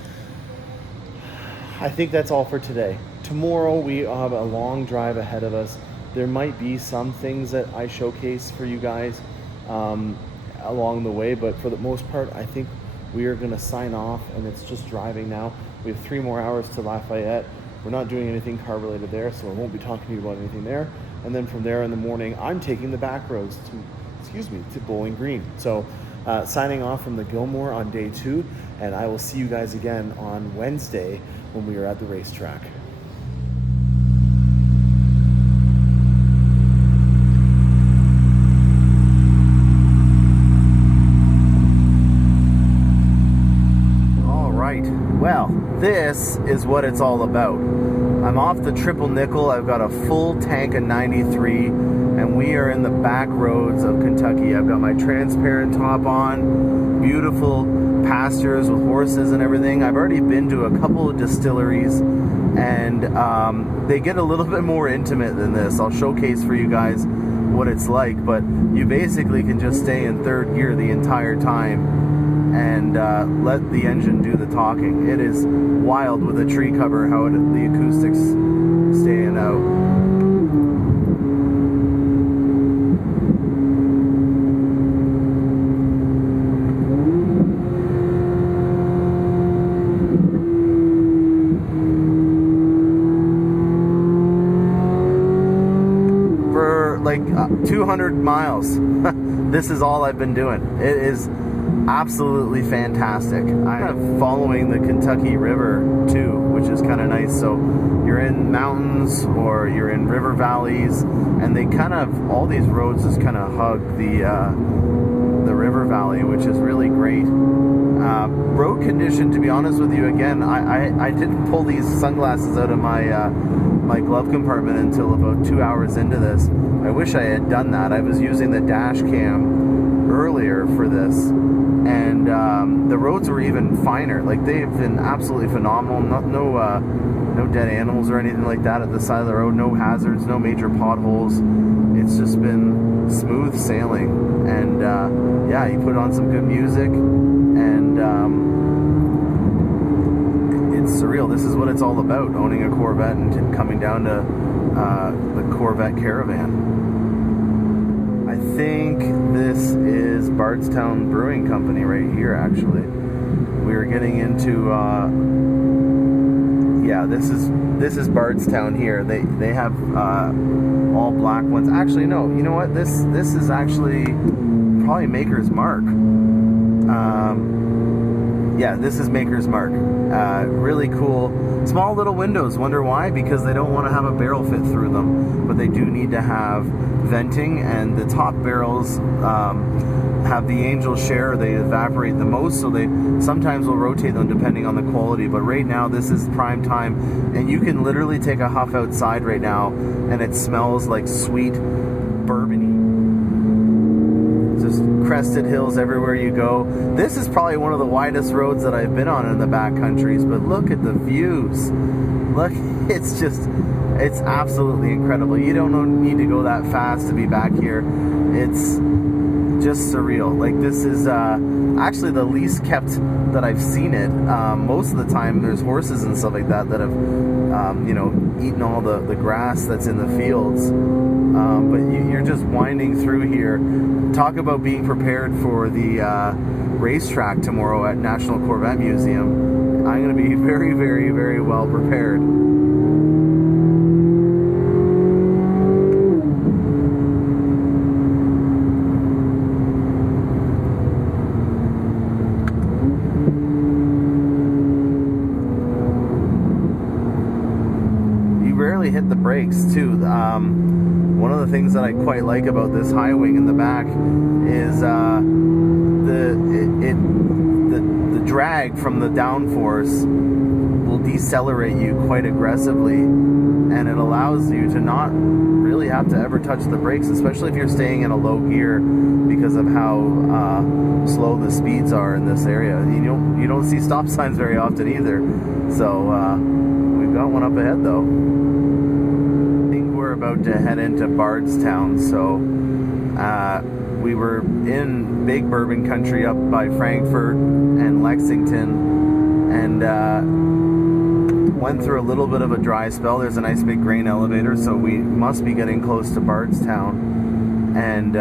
I think that's all for today. Tomorrow we have a long drive ahead of us. There might be some things that I showcase for you guys along the way, but for the most part, I think we are gonna sign off, and it's just driving now. We have 3 more hours to Lafayette. We're not doing anything car related there, so I won't be talking to you about anything there. And then from there in the morning, I'm taking the back roads to Bowling Green. So signing off from the Gilmore on day 2, and I will see you guys again on Wednesday when we are at the racetrack. All right, well, this is what it's all about. I'm off the triple nickel. I've got a full tank of 93, and we are in the back roads of Kentucky. I've got my transparent top on, beautiful pastures with horses and everything. I've already been to a couple of distilleries, and they get a little bit more intimate than this. I'll showcase for you guys what it's like, but you basically can just stay in third gear the entire time and let the engine do the talking. It is wild with the tree cover, how the acoustics staying out. For like 200 miles, this is all I've been doing. It is absolutely fantastic. I'm following the Kentucky River too, which is kind of nice. So you're in mountains or you're in river valleys, and they kind of, all these roads just kind of hug the river valley, which is really great. Road condition, to be honest with you, again, I didn't pull these sunglasses out of my my glove compartment until about 2 hours into this. I wish I had done that. I was using the dash cam earlier for this, and the roads were even finer. Like, they've been absolutely phenomenal. No dead animals or anything like that at the side of the road. No hazards, no major potholes. It's just been smooth sailing. And yeah, you put on some good music, and it's surreal. This is what it's all about, owning a Corvette and coming down to the Corvette Caravan. I think this is Bardstown Brewing Company right here, actually. We are getting into yeah, this is Bardstown here. They have all black ones. Actually, no, you know what? This is actually probably Maker's Mark. Yeah, this is Maker's Mark. Really cool. Small little windows. Wonder why? Because they don't want to have a barrel fit through them, but they do need to have venting, and the top barrels have the angel share. They evaporate the most, so they sometimes will rotate them depending on the quality. But right now, this is prime time, and you can literally take a huff outside right now, and it smells like sweet bourbon-y. Just crested hills everywhere you go. This is probably one of the widest roads that I've been on in the back countries, but look at the views. Look, it's absolutely incredible. You don't need to go that fast to be back here. It's just surreal. Like, this is actually the least kept that I've seen it. Most of the time there's horses and stuff like that have you know, eaten all the grass that's in the fields. But you're just winding through here. Talk about being prepared for the racetrack tomorrow at National Corvette Museum. I'm going to be very, very, very well prepared. You rarely hit the brakes too. One of the things that I quite like about this high wing in the back is the drag from the downforce will decelerate you quite aggressively, and it allows you to not really have to ever touch the brakes, especially if you're staying in a low gear, because of how slow the speeds are in this area. You don't see stop signs very often either, so we've got one up ahead though. About to head into Bardstown, so we were in big bourbon country up by Frankfurt and Lexington, and went through a little bit of a dry spell. There's a nice big grain elevator, so we must be getting close to Bardstown, and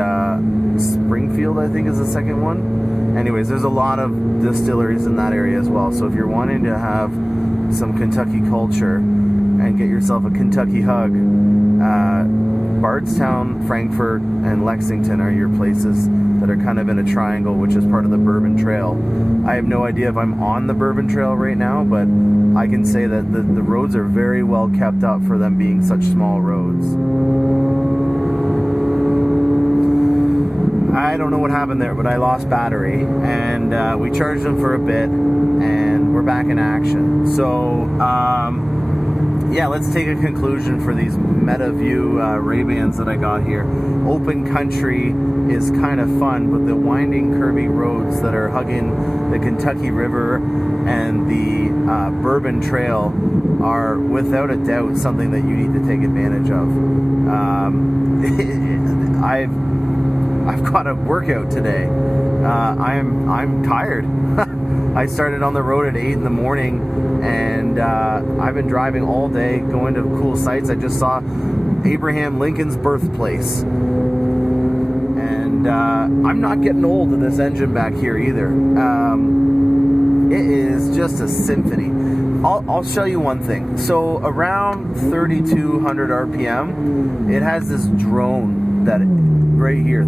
Springfield, I think, is the second one. Anyways, there's a lot of distilleries in that area as well, so if you're wanting to have some Kentucky culture and get yourself a Kentucky hug, Bardstown, Frankfurt, and Lexington are your places that are kind of in a triangle, which is part of the Bourbon Trail. I have no idea if I'm on the Bourbon Trail right now, but I can say that the roads are very well kept up for them being such small roads. I don't know what happened there, but I lost battery, and we charged them for a bit, and we're back in action. So yeah, let's take a conclusion for these MetaView Ray-Bans that I got here. Open country is kind of fun, but the winding, curvy roads that are hugging the Kentucky River and the Bourbon Trail are without a doubt something that you need to take advantage of. I've got a workout today. I'm tired. I started on the road at 8 in the morning, and I've been driving all day, going to cool sites. I just saw Abraham Lincoln's birthplace, and I'm not getting old of this engine back here either. It is just a symphony. I'll show you one thing. So around 3,200 RPM, it has this drone that right here,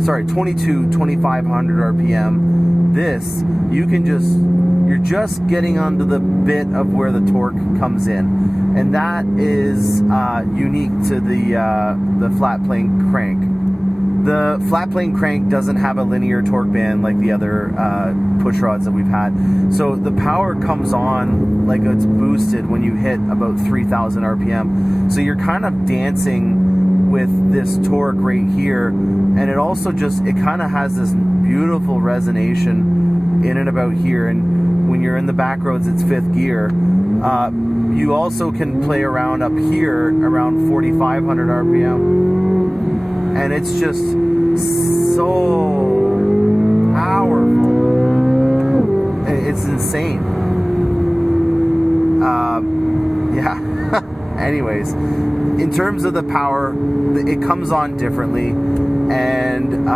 sorry, 2,500 RPM. This, you're just getting onto the bit of where the torque comes in, and that is unique to the flat plane crank. The flat plane crank doesn't have a linear torque band like the other push rods that we've had. So the power comes on like it's boosted when you hit about 3,000 RPM. So you're kind of dancing with this torque right here. And it also it kind of has this beautiful resonation in and about here. And when you're in the back roads, it's 5th gear. You also can play around up here around 4,500 RPM. And it's just so powerful. It's insane. Yeah. Anyways, in terms of the power, it comes on differently, and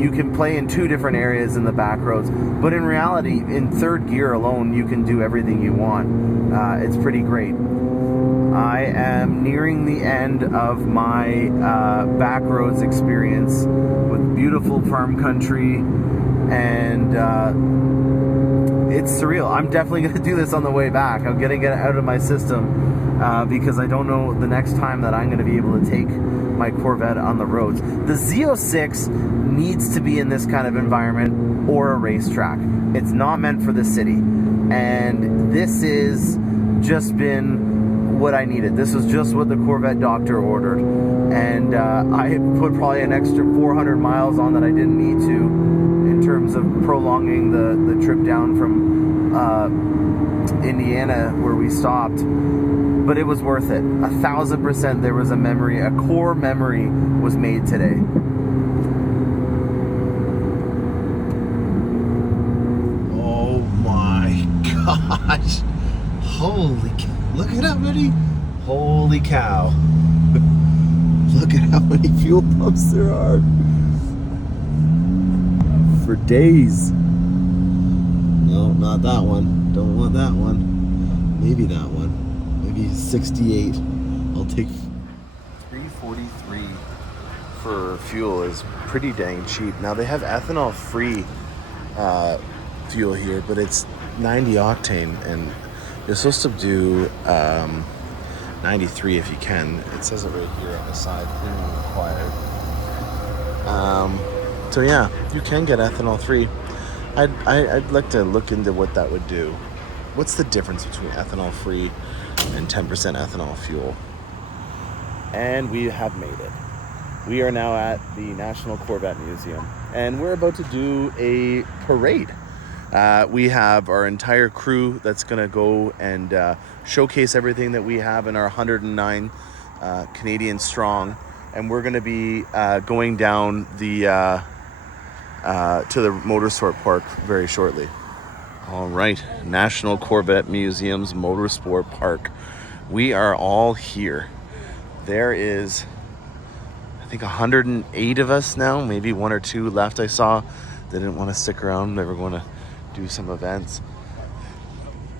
you can play in 2 different areas in the back roads. But in reality, in 3rd gear alone, you can do everything you want. It's pretty great. I am nearing the end of my backroads experience with beautiful farm country, and it's surreal. I'm definitely going to do this on the way back. I'm going to get it out of my system because I don't know the next time that I'm going to be able to take my Corvette on the roads. The Z06 needs to be in this kind of environment or a racetrack. It's not meant for the city, and this has just been what I needed. This was just what the Corvette doctor ordered, and I put probably an extra 400 miles on that I didn't need to, in terms of prolonging the trip down from Indiana where we stopped. But it was worth it. 1,000%. There was a core memory was made today. Oh my gosh! Holy cow! Look at how many, holy cow. Look at how many fuel pumps there are. For days. No, not that one. Don't want that one. Maybe that one. Maybe 68. I'll take 343 for fuel is pretty dang cheap. Now they have ethanol free fuel here, but it's 90 octane, and you're supposed to do 93 if you can. It says it right here on the side, cleaning required. So yeah, you can get ethanol free. I'd like to look into what that would do. What's the difference between ethanol free and 10% ethanol fuel? And we have made it. We are now at the National Corvette Museum, and we're about to do a parade. We have our entire crew that's going to go and showcase everything that we have in our 109 Canadian strong, and we're going to be going down the to the Motorsport Park very shortly. All right, National Corvette Museum's Motorsport Park. We are all here. There is, I think, 108 of us now, maybe 1 or 2 left. I saw they didn't want to stick around. They were going to do some events.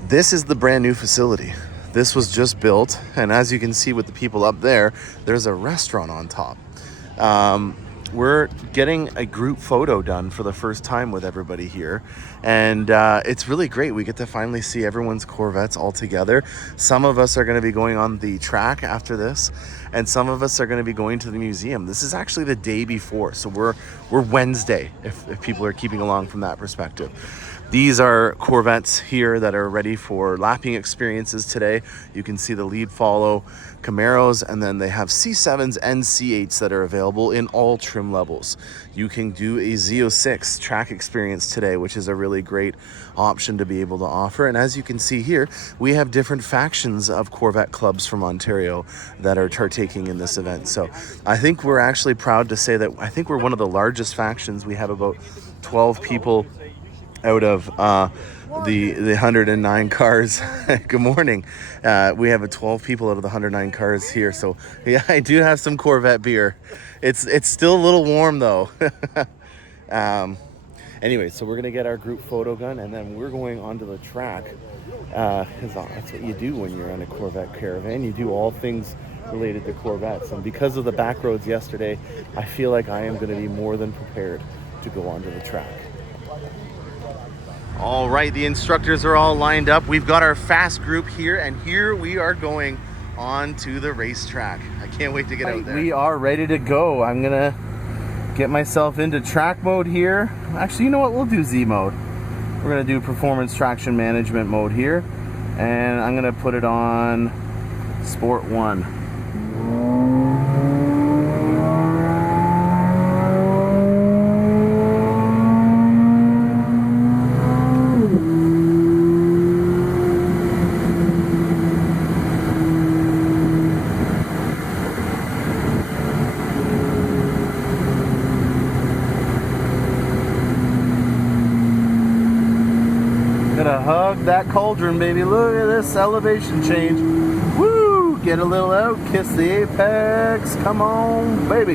This is the brand new facility. This was just built, and as you can see with the people up there, there's a restaurant on top. We're getting a group photo done for the first time with everybody here, and it's really great. We get to finally see everyone's Corvettes all together. Some of us are going to be going on the track after this, and some of us are going to be going to the museum. This is actually the day before, so we're Wednesday if people are keeping along from that perspective. These are Corvettes here that are ready for lapping experiences today. You can see the lead follow Camaros, and then they have C7s and C8s that are available in all trim levels. You can do a Z06 track experience today, which is a really great option to be able to offer. And as you can see here, we have different factions of Corvette clubs from Ontario that are partaking in this event. So I think we're actually proud to say that I think we're one of the largest factions. We have about 12 people out of the 109 cars. Good morning. We have 12 people out of the 109 cars here. So yeah, I do have some Corvette beer. It's still a little warm though. Anyway, so we're gonna get our group photo gun, and then we're going onto the track. That's what you do when you're on a Corvette Caravan. You do all things related to Corvettes, and because of the back roads yesterday, I feel like I am going to be more than prepared to go onto the track. All right, the instructors are all lined up. We've got our fast group here, and here we are going on to the racetrack. I can't wait to get out there. We are ready to go. I'm gonna get myself into track mode here. Actually, you know what? We'll do Z mode. We're gonna do performance traction management mode here, and I'm gonna put it on Sport 1. Hug that cauldron, baby. Look at this elevation change. Woo! Get a little out, kiss the apex. Come on, baby.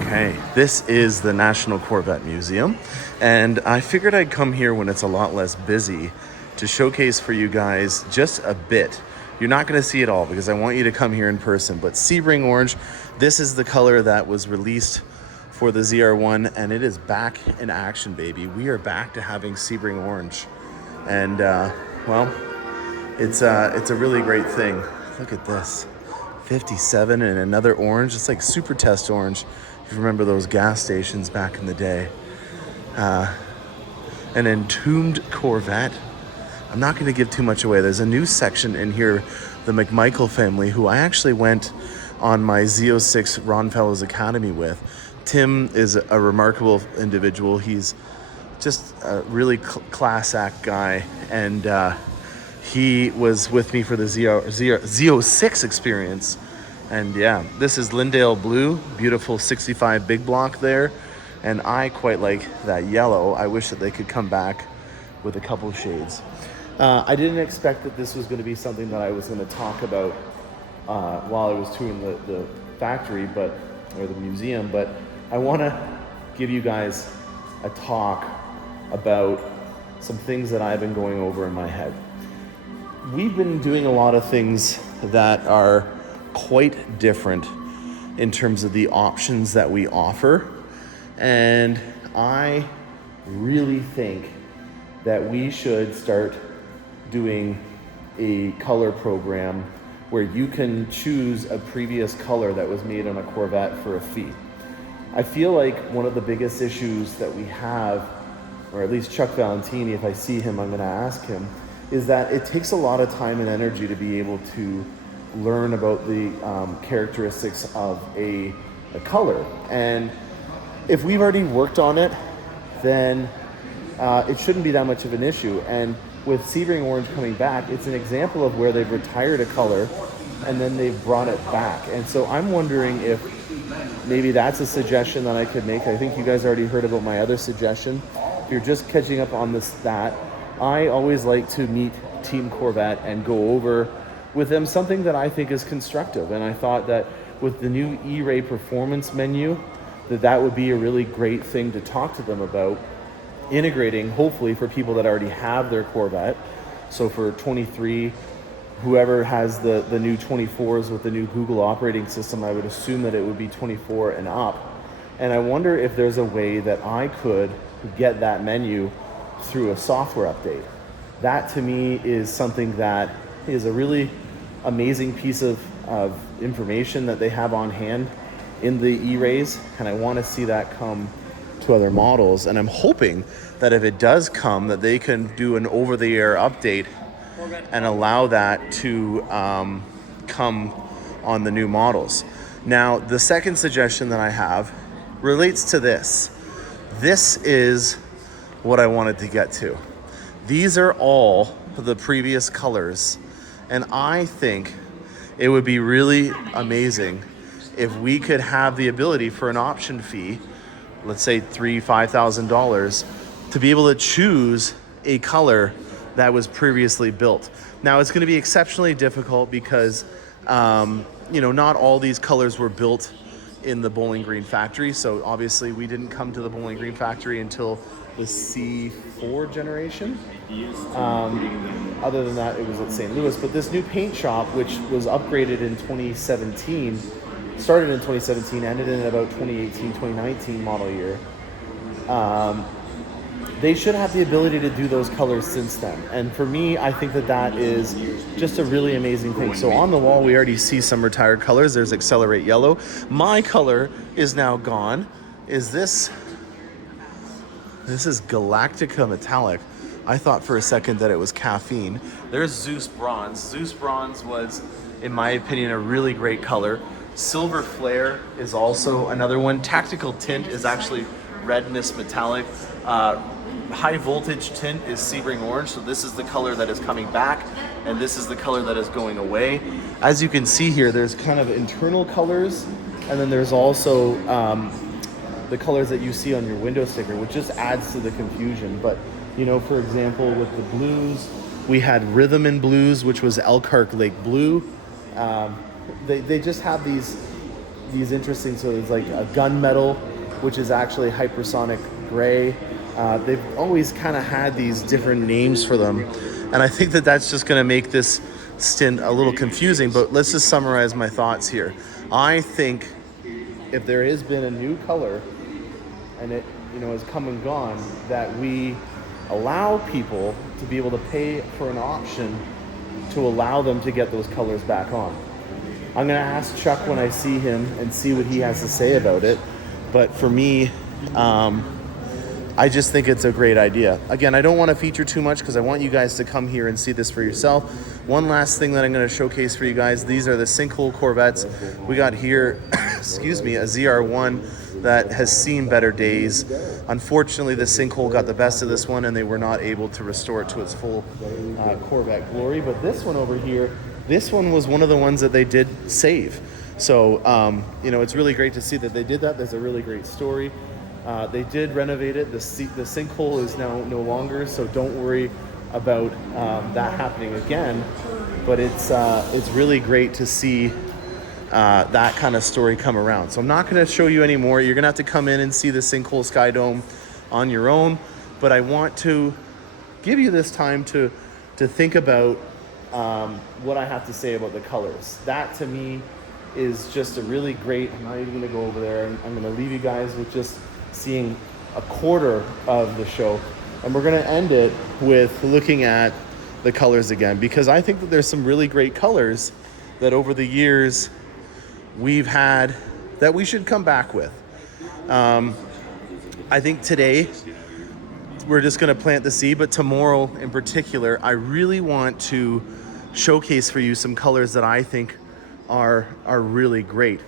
Okay, this is the National Corvette Museum, and I figured I'd come here when it's a lot less busy to showcase for you guys just a bit. You're not going to see it all because I want you to come here in person. But Sebring Orange, this is the color that was released for the ZR1, and it is back in action, baby. We are back to having Sebring Orange, and well, it's a really great thing. Look at this, 57 and another orange. It's like Super Test Orange. If you remember those gas stations back in the day. An entombed Corvette. I'm not going to give too much away. There's a new section in here, the McMichael family, who I actually went on my Z06 Ron Fellows Academy with. Tim is a remarkable individual. He's just a really class act guy, and he was with me for the Z06 experience. And yeah, this is Lindale Blue, beautiful 65 big block there, and I quite like that yellow. I wish that they could come back with a couple of shades. I didn't expect that this was going to be something that I was going to talk about while I was touring the factory, or the museum, but I want to give you guys a talk about some things that I've been going over in my head. We've been doing a lot of things that are quite different in terms of the options that we offer, and I really think that we should start doing a color program where you can choose a previous color that was made on a Corvette for a fee. I feel like one of the biggest issues that we have, or at least Chuck Valentini, if I see him, I'm going to ask him, is that it takes a lot of time and energy to be able to learn about the characteristics of a color. And if we've already worked on it, then it shouldn't be that much of an issue. And with Sebring Orange coming back, it's an example of where they've retired a color and then they've brought it back. And so I'm wondering if maybe that's a suggestion that I could make. I think you guys already heard about my other suggestion. If you're just catching up on that, I always like to meet Team Corvette and go over with them something that I think is constructive. And I thought that with the new E-Ray performance menu, that would be a really great thing to talk to them about, integrating hopefully for people that already have their Corvette. So for 23, whoever has the new 24s with the new Google operating system, I would assume that it would be 24 and up. And I wonder if there's a way that I could get that menu through a software update. That to me is something that is a really amazing piece of information that they have on hand in the E-Rays, and I want to see that come to other models. And I'm hoping that if it does come, that they can do an over-the-air update and allow that to come on the new models. Now, the second suggestion that I have relates to this. This is what I wanted to get to. These are all the previous colors, and I think it would be really amazing if we could have the ability for an option fee, let's say $5,000, to be able to choose a color that was previously built. Now, it's going to be exceptionally difficult because not all these colors were built in the Bowling Green factory. So obviously we didn't come to the Bowling Green factory until the C4 generation. Other than that, it was at St. Louis. But this new paint shop, which was upgraded in 2017, started in 2017, ended in about 2018, 2019 model year. They should have the ability to do those colors since then. And for me, I think that is just a really amazing thing. So on the wall, we already see some retired colors. There's Accelerate Yellow. My color is now gone. This is Galactica Metallic. I thought for a second that it was Caffeine. There's Zeus Bronze. Zeus Bronze was, in my opinion, a really great color. Silver Flare is also another one. Tactical Tint is actually Redness Metallic. High Voltage Tint is Sebring Orange, so this is the color that is coming back, and this is the color that is going away. As you can see here, there's kind of internal colors, and then there's also the colors that you see on your window sticker, which just adds to the confusion. But, for example, with the blues, we had Rhythm and Blues, which was Elkhart Lake Blue. They just have these interesting, so there's like a Gunmetal, which is actually Hypersonic Gray. They've always kind of had these different names for them, and I think that's just going to make this stint a little confusing. But let's just summarize my thoughts here. I think if there has been a new color and it has come and gone, that we allow people to be able to pay for an option to allow them to get those colors back on. I'm going to ask Chuck when I see him and see what he has to say about it. But for me, I just think it's a great idea. Again, I don't want to feature too much because I want you guys to come here and see this for yourself. One last thing that I'm going to showcase for you guys, these are the sinkhole Corvettes. We got here, a ZR1 that has seen better days. Unfortunately, the sinkhole got the best of this one and they were not able to restore it to its full Corvette glory. But this one over here, this one was one of the ones that they did save. So, it's really great to see that they did that. There's a really great story. They did renovate it. The sinkhole is now no longer, so don't worry about that happening again. But it's really great to see that kind of story come around. So I'm not going to show you any more. You're going to have to come in and see the Sinkhole Sky Dome on your own. But I want to give you this time to think about what I have to say about the colors. That to me is just a really great, I'm not even going to go over there. I'm going to leave you guys with just seeing a quarter of the show, and we're going to end it with looking at the colors again, because I think that there's some really great colors that over the years we've had that we should come back with. I think today we're just going to plant the seed, but tomorrow in particular, I really want to showcase for you some colors that I think are really great.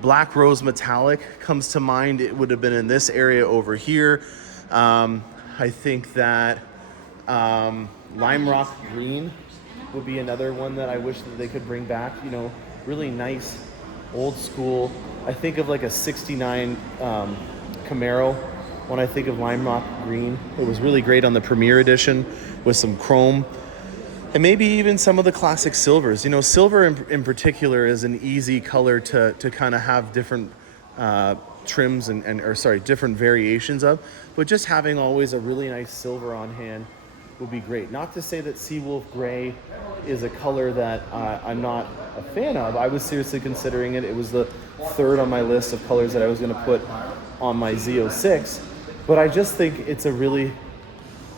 Black Rose Metallic comes to mind. It would have been in this area over here. I think that Lime Rock Green would be another one that I wish that they could bring back. Really nice, old school. I think of like a 69 Camaro when I think of Lime Rock Green. It was really great on the Premier Edition with some chrome. And maybe even some of the classic silvers. Silver in particular is an easy color to kind of have different trims different variations of. But just having always a really nice silver on hand would be great. Not to say that Seawolf Gray is a color that I'm not a fan of. I was seriously considering it. It was the third on my list of colors that I was going to put on my Z06. But I just think it's a really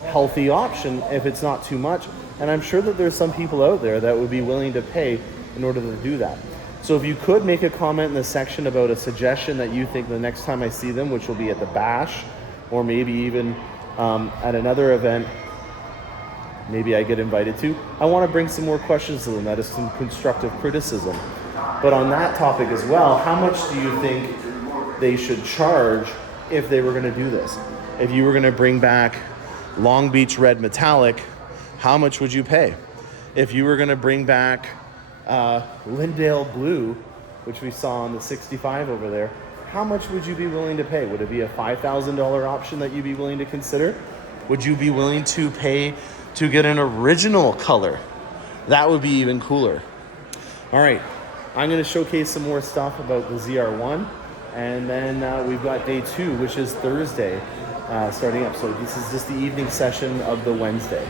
healthy option if it's not too much. And I'm sure that there's some people out there that would be willing to pay in order to do that. So if you could make a comment in the section about a suggestion that you think the next time I see them, which will be at the Bash, or maybe even at another event, maybe I get invited to, I want to bring some more questions to them. That is some constructive criticism. But on that topic as well, how much do you think they should charge if they were going to do this? If you were going to bring back Long Beach Red Metallic, how much would you pay? If you were going to bring back Lindale Blue, which we saw on the 65 over there, how much would you be willing to pay? Would it be a $5,000 option that you'd be willing to consider? Would you be willing to pay to get an original color? That would be even cooler. All right, I'm going to showcase some more stuff about the ZR1, and then we've got day 2, which is Thursday, starting up. So this is just the evening session of the Wednesday.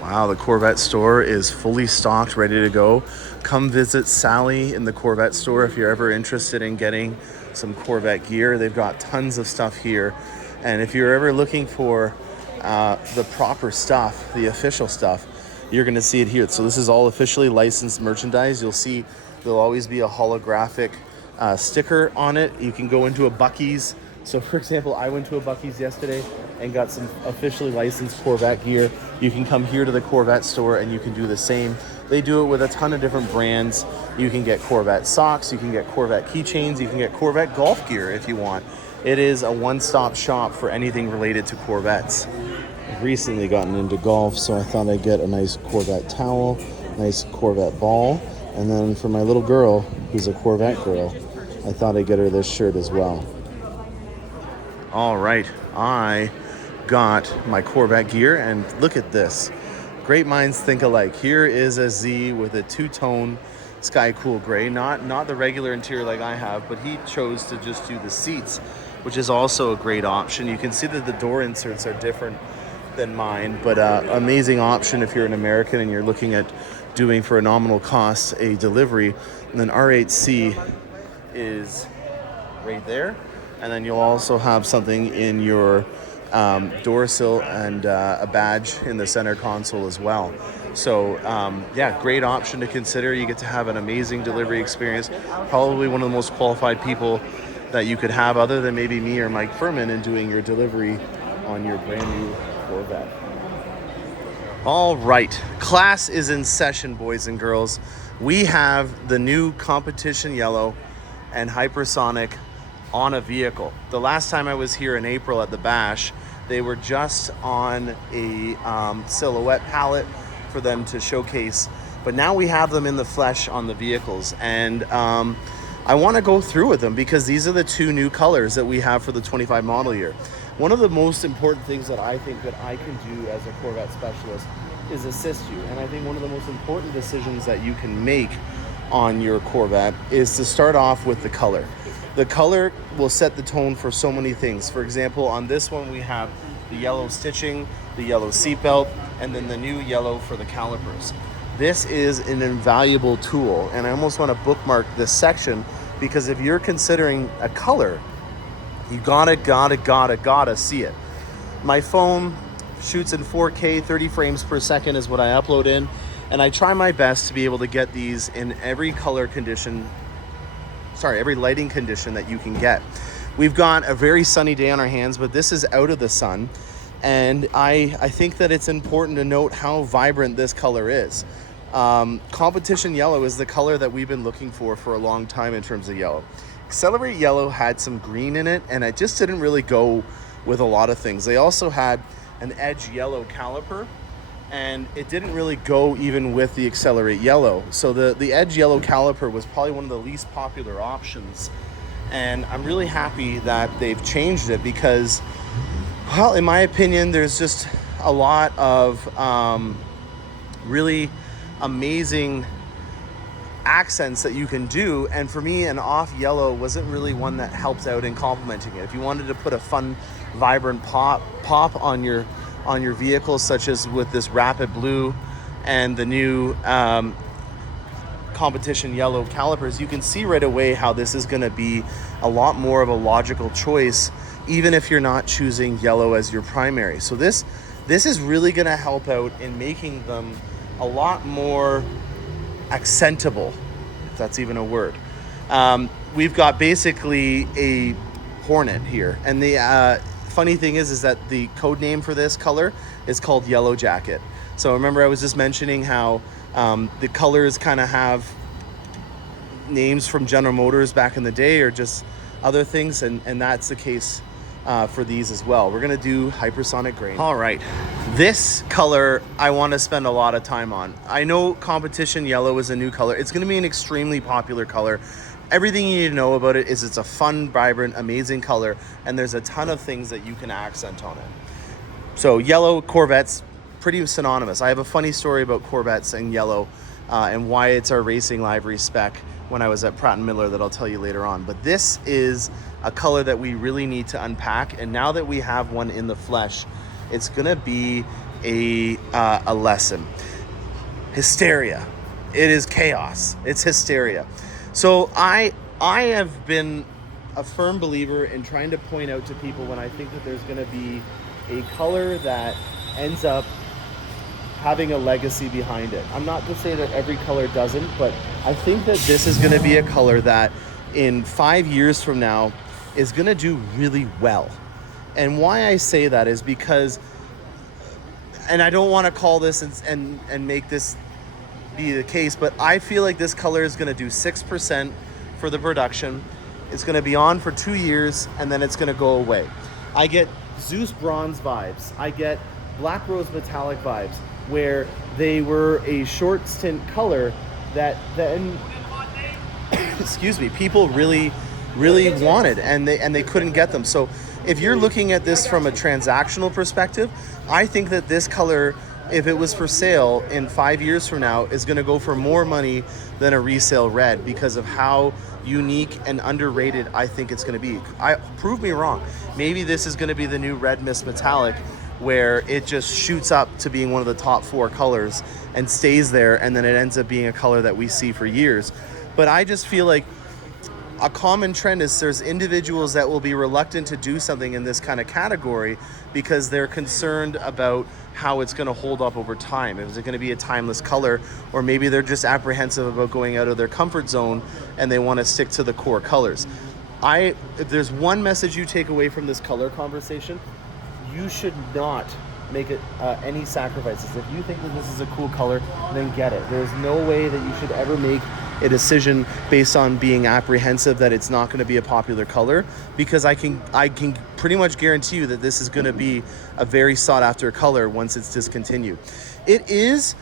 Wow, the Corvette store is fully stocked, ready to go. Come visit Sally in the Corvette store if you're ever interested in getting some Corvette gear. They've got tons of stuff here. And if you're ever looking for the proper stuff, the official stuff, you're going to see it here. So this is all officially licensed merchandise. You'll see there'll always be a holographic sticker on it. You can go into a Buc-ee's. So for example, I went to a Buc-ee's yesterday and got some officially licensed Corvette gear. You can come here to the Corvette store and you can do the same. They do it with a ton of different brands. You can get Corvette socks, you can get Corvette keychains, you can get Corvette golf gear if you want. It is a one-stop shop for anything related to Corvettes. I've recently gotten into golf, so I thought I'd get a nice Corvette towel, nice Corvette ball, and then for my little girl, who's a Corvette girl, I thought I'd get her this shirt as well. All right, I got my Corvette gear, and look at this. Great minds think alike. Here is a Z with a two-tone sky cool gray, not the regular interior like I have, but he chose to just do the seats, which is also a great option. You can see that the door inserts are different than mine, but amazing option if you're an American and you're looking at doing for a nominal cost a delivery. And then R8C is right there, and then you'll also have something in your door sill and a badge in the center console as well. So yeah, great option to consider. You get to have an amazing delivery experience. Probably one of the most qualified people that you could have, other than maybe me or Mike Furman, in doing your delivery on your brand new Corvette. All right, class is in session, boys and girls. We have the new competition yellow and hypersonic on a vehicle. The last time I was here in April at the Bash, they were just on a silhouette palette for them to showcase, but now we have them in the flesh on the vehicles, and I want to go through with them because these are the two new colors that we have for the 25 model year. One of the most important things that I think that I can do as a Corvette specialist is assist you, and I think one of the most important decisions that you can make on your Corvette is to start off with the color. The color will set the tone for so many things. For example, on this one we have the yellow stitching, the yellow seatbelt, and then the new yellow for the calipers. This is an invaluable tool, and I almost want to bookmark this section because if you're considering a color, you gotta see it. My phone shoots in 4K, 30 frames per second is what I upload in, and I try my best to be able to get these in every every lighting condition that you can get. We've got a very sunny day on our hands, but this is out of the sun, and I think that it's important to note how vibrant this color is. Competition yellow is the color that we've been looking for a long time in terms of yellow. Accelerate yellow had some green in it, and it just didn't really go with a lot of things. They also had an edge yellow caliper, and it didn't really go even with the Accelerate yellow. So the edge yellow caliper was probably one of the least popular options, and I'm really happy that they've changed it because, well, in my opinion, there's just a lot of really amazing accents that you can do, and for me an off yellow wasn't really one that helps out in complementing it. If you wanted to put a fun vibrant pop on your vehicle, such as with this rapid blue and the new competition yellow calipers, you can see right away how this is going to be a lot more of a logical choice, even if you're not choosing yellow as your primary. So this This is really going to help out in making them a lot more accentable, if that's even a word. We've got basically a Hornet here, and the funny thing is that the code name for this color is called Yellow Jacket. So remember I was just mentioning how the colors kind of have names from General Motors back in the day, or just other things, and that's the case for these as well. We're gonna do hypersonic grain. All right, this color I want to spend a lot of time on. I know competition yellow is a new color. It's gonna be an extremely popular color. Everything you need to know about it is it's a fun, vibrant, amazing color, and there's a ton of things that you can accent on it. So yellow, Corvettes, pretty synonymous. I have a funny story about Corvettes and yellow and why it's our racing livery spec when I was at Pratt Miller that I'll tell you later on. But this is a color that we really need to unpack, and now that we have one in the flesh, it's gonna be a lesson. Hysteria. It is chaos. It's hysteria. So I have been a firm believer in trying to point out to people when I think that there's gonna be a color that ends up having a legacy behind it. I'm not to say that every color doesn't, but I think that this is gonna be a color that in 5 years from now is gonna do really well. And why I say that is because, and I don't wanna call this and make this be the case, but I feel like this color is gonna do 6% for the production. It's gonna be on for 2 years, and then it's gonna go away. I get Zeus Bronze vibes. I get Black Rose Metallic vibes, where they were a short stint color that then excuse me, people really wanted, and they couldn't get them. So if you're looking at this from a transactional perspective, I think that this color, if it was for sale in 5 years from now, is going to go for more money than a resale red because of how unique and underrated I think it's going to be. Prove me wrong. Maybe this is going to be the new Red Mist Metallic, where it just shoots up to being one of the top 4 colors and stays there, and then it ends up being a color that we see for years. But I just feel like a common trend is there's individuals that will be reluctant to do something in this kind of category because they're concerned about how it's going to hold up over time. Is it going to be a timeless color, or maybe they're just apprehensive about going out of their comfort zone and they want to stick to the core colors. If there's one message you take away from this color conversation, you should not make it any sacrifices. If you think that this is a cool color, then get it. There's no way that you should ever make a decision based on being apprehensive that it's not going to be a popular color, because I can pretty much guarantee you that this is going to be a very sought after color once it's discontinued. It is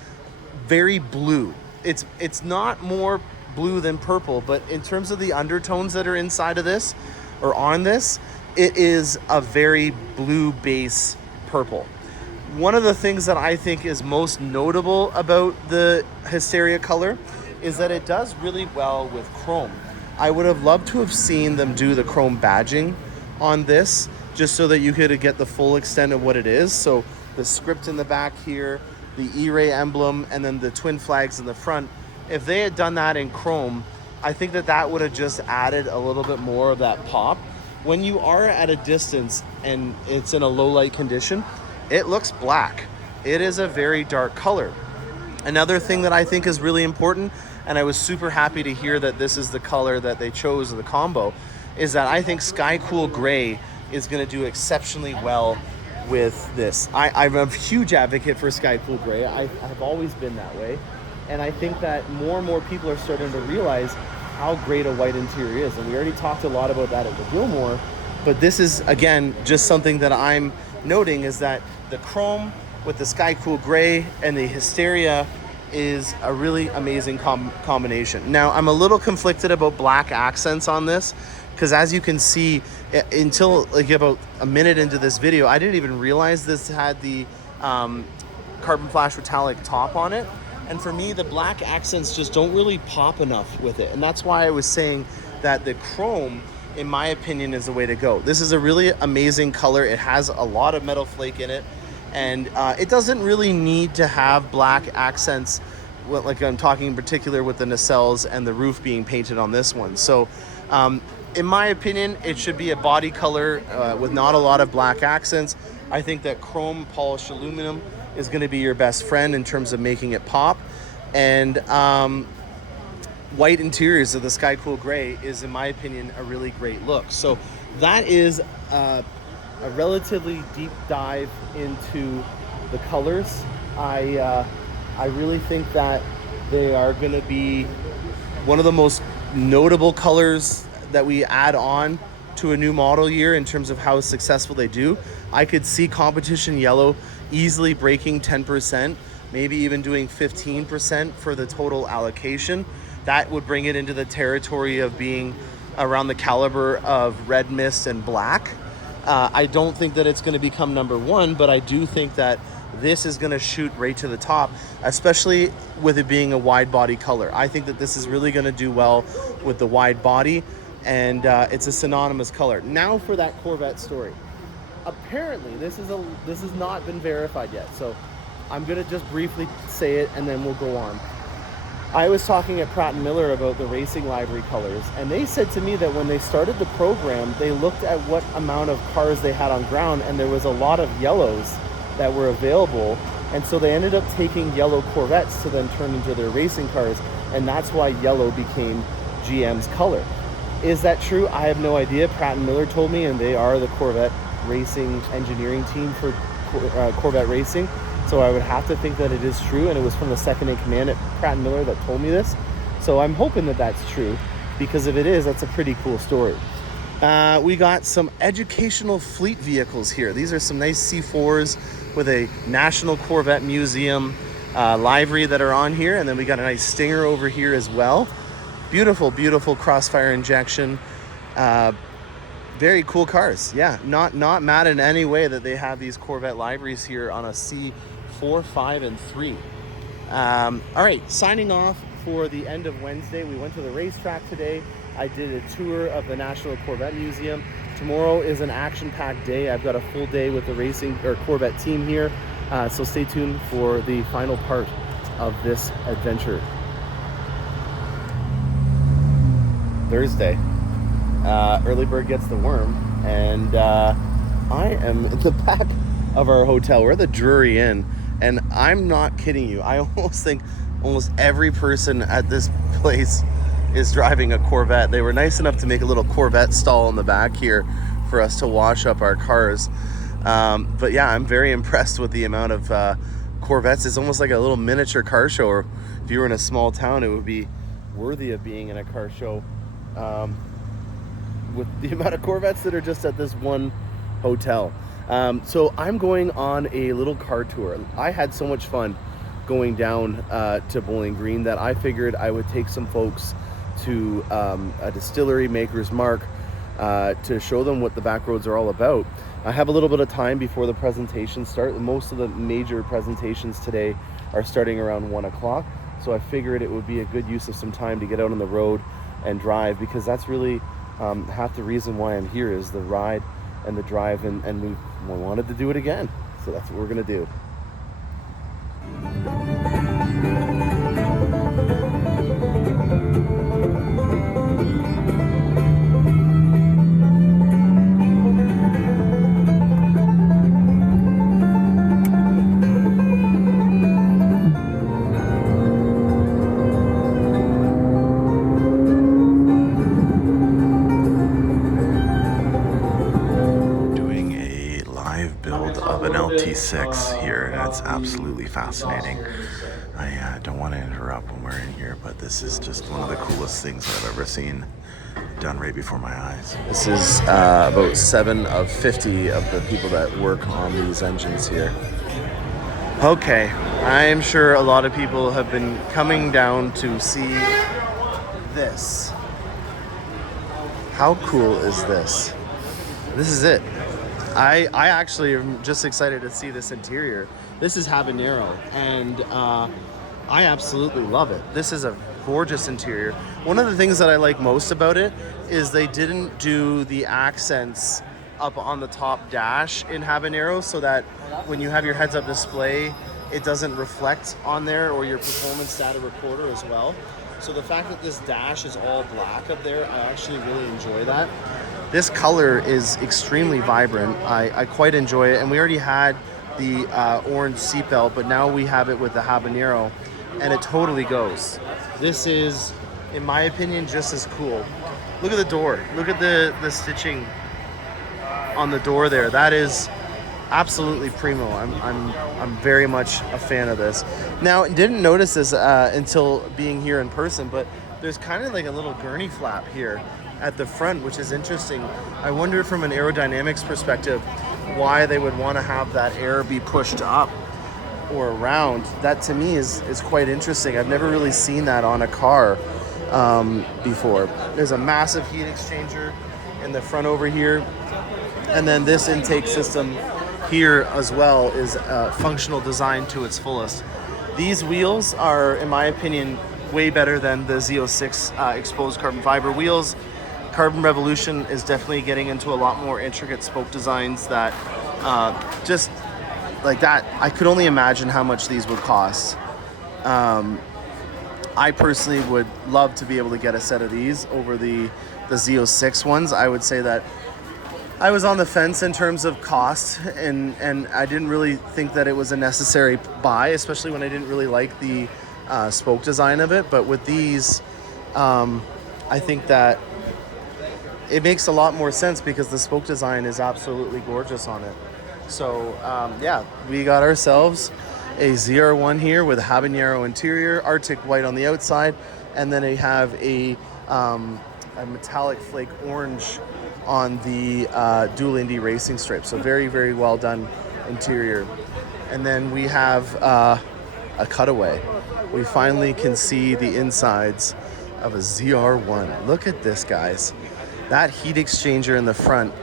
very blue. It's not more blue than purple, but in terms of the undertones that are inside of this or on this, it is a very blue base purple. One of the things that I think is most notable about the Hysteria color is that it does really well with chrome. I would have loved to have seen them do the chrome badging on this, just so that you could get the full extent of what it is. So the script in the back here, the E-Ray emblem, and then the twin flags in the front. If they had done that in chrome, I think that would have just added a little bit more of that pop. When you are at a distance and it's in a low light condition, it looks black. It is a very dark color. Another thing that I think is really important, and I was super happy to hear that this is the color that they chose, the combo, is that I think Sky Cool Gray is going to do exceptionally well with this. I'm a huge advocate for Sky Cool Gray. I've always been that way. And I think that more and more people are starting to realize how great a white interior is. And we already talked a lot about that at the Gilmore. But this is, again, just something that I'm noting, is that the chrome with the Sky Cool Gray and the Hysteria is a really amazing combination. Now, I'm a little conflicted about black accents on this, because as you can see, until like about a minute into this video, I didn't even realize this had the carbon flash metallic top on it. And for me, the black accents just don't really pop enough with it. And that's why I was saying that the chrome, in my opinion, is the way to go. This is a really amazing color. It has a lot of metal flake in it. And it doesn't really need to have black accents, like I'm talking in particular with the nacelles and the roof being painted on this one. So in my opinion, it should be a body color with not a lot of black accents. I think that chrome polished aluminum is going to be your best friend in terms of making it pop. And white interiors of the Sky Cool Gray is, in my opinion, a really great look. So that is a relatively deep dive into the colors. I really think that they are going to be one of the most notable colors that we add on to a new model year in terms of how successful they do. I could see competition yellow easily breaking 10%, maybe even doing 15% for the total allocation. That would bring it into the territory of being around the caliber of red mist and black. I don't think that it's going to become number one, but I do think that this is going to shoot right to the top, especially with it being a wide body color. I think that this is really going to do well with the wide body, and it's a synonymous color. Now for that Corvette story. Apparently, this has not been verified yet, so I'm going to just briefly say it and then we'll go on. I was talking at Pratt Miller about the racing livery colors, and they said to me that when they started the program, they looked at what amount of cars they had on ground, and there was a lot of yellows that were available, and so they ended up taking yellow Corvettes to then turn into their racing cars, and that's why yellow became GM's color. Is that true? I have no idea. Pratt Miller told me, and they are the Corvette racing engineering team for Corvette racing, so I would have to think that it is true, and it was from the second in command at Pratt Miller that told me this, so I'm hoping that that's true, because if it is, that's a pretty cool story. We got some educational fleet vehicles here. These are some nice C4s with a National Corvette Museum livery that are on here. And then we got a nice Stinger over here as well. Beautiful, beautiful crossfire injection. Very cool cars. Yeah, not mad in any way that they have these Corvette liveries here on a C4, 5, and 3. All right, signing off for the end of Wednesday. We went to the racetrack today. I did a tour of the National Corvette Museum. Tomorrow is an action-packed day. I've got a full day with the racing or Corvette team here. So stay tuned for the final part of this adventure. Thursday. Early bird gets the worm. And I am in the back of our hotel. We're at the Drury Inn. And I'm not kidding you. I almost think almost every person at this place is driving a Corvette. They were nice enough to make a little Corvette stall in the back here for us to wash up our cars. But yeah, I'm very impressed with the amount of Corvettes. It's almost like a little miniature car show, or if you were in a small town, it would be worthy of being in a car show with the amount of Corvettes that are just at this one hotel. So I'm going on a little car tour. I had so much fun going down to Bowling Green that I figured I would take some folks to a distillery, Maker's Mark, to show them what the backroads are all about. I have a little bit of time before the presentations start. Most of the major presentations today are starting around 1 o'clock, so I figured it would be a good use of some time to get out on the road and drive, because that's really half the reason why I'm here, is the ride and the drive, and we wanted to do it again, so that's what we're gonna do. LT6 here, and it's absolutely fascinating. I don't want to interrupt when we're in here, but this is just one of the coolest things I've ever seen done right before my eyes. This is about 7 of 50 of the people that work on these engines here. Okay, I am sure a lot of people have been coming down to see this. How cool is this? This is it. I actually am just excited to see this interior. This is habanero, and I absolutely love it. This is a gorgeous interior. One of the things that I like most about it is they didn't do the accents up on the top dash in habanero, so that when you have your heads-up display, it doesn't reflect on there, or your performance data recorder as well. So the fact that this dash is all black up there, I actually really enjoy that. This color is extremely vibrant. I quite enjoy it, and we already had the orange seatbelt, but now we have it with the habanero, and it totally goes. This is, in my opinion, just as cool. Look at the door. Look at the stitching on the door there. That is absolutely primo. I'm very much a fan of this. Now, didn't notice this until being here in person, but there's kind of like a little gurney flap here at the front, which is interesting. I wonder from an aerodynamics perspective why they would want to have that air be pushed up or around. That to me is quite interesting. I've never really seen that on a car before. There's a massive heat exchanger in the front over here, and then this intake system here as well is functional design to its fullest. These wheels are, in my opinion, way better than the Z06 exposed carbon fiber wheels. Carbon Revolution is definitely getting into a lot more intricate spoke designs that just like that. I could only imagine how much these would cost. I personally would love to be able to get a set of these over the Z06 ones. I would say that I was on the fence in terms of cost, and I didn't really think that it was a necessary buy, especially when I didn't really like the spoke design of it. But with these, I think that it makes a lot more sense because the spoke design is absolutely gorgeous on it. So yeah, we got ourselves a ZR1 here with a habanero interior, Arctic white on the outside, and then they have a metallic flake orange on the dual Indy racing strip. So very, very well done interior. And then we have a cutaway. We finally can see the insides of a ZR1. Look at this, guys. That heat exchanger in the front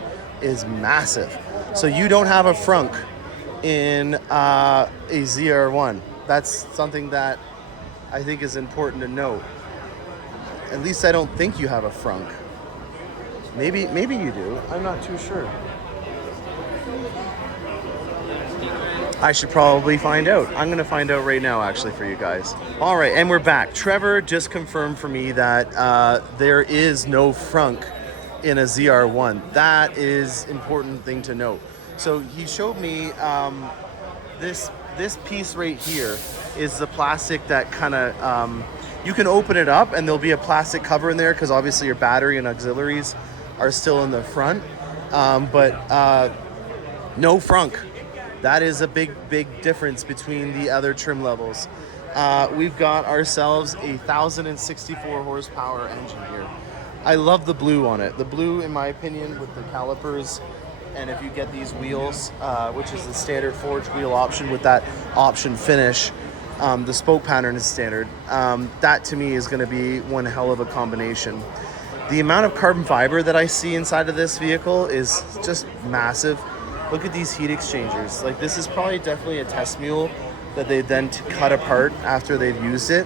is massive. So you don't have a frunk in a ZR1. That's something that I think is important to note. At least I don't think you have a frunk. Maybe you do. I'm not too sure. I should probably find out. I'm going to find out right now, actually, for you guys. All right, and we're back. Trevor just confirmed for me that there is no frunk in a ZR1. That is an important thing to note. So he showed me this piece right here is the plastic that kind of, you can open it up and there'll be a plastic cover in there because obviously your battery and auxiliaries are still in the front, but no frunk. That is a big difference between the other trim levels. We've got ourselves a 1,064 horsepower engine here. I love the blue on it. The blue, in my opinion, with the calipers, and if you get these wheels, which is the standard forged wheel option with that option finish, the spoke pattern is standard. That to me is going to be one hell of a combination. The amount of carbon fiber that I see inside of this vehicle is just massive. Look at these heat exchangers. Like, this is probably definitely a test mule that they then cut apart after they've used it.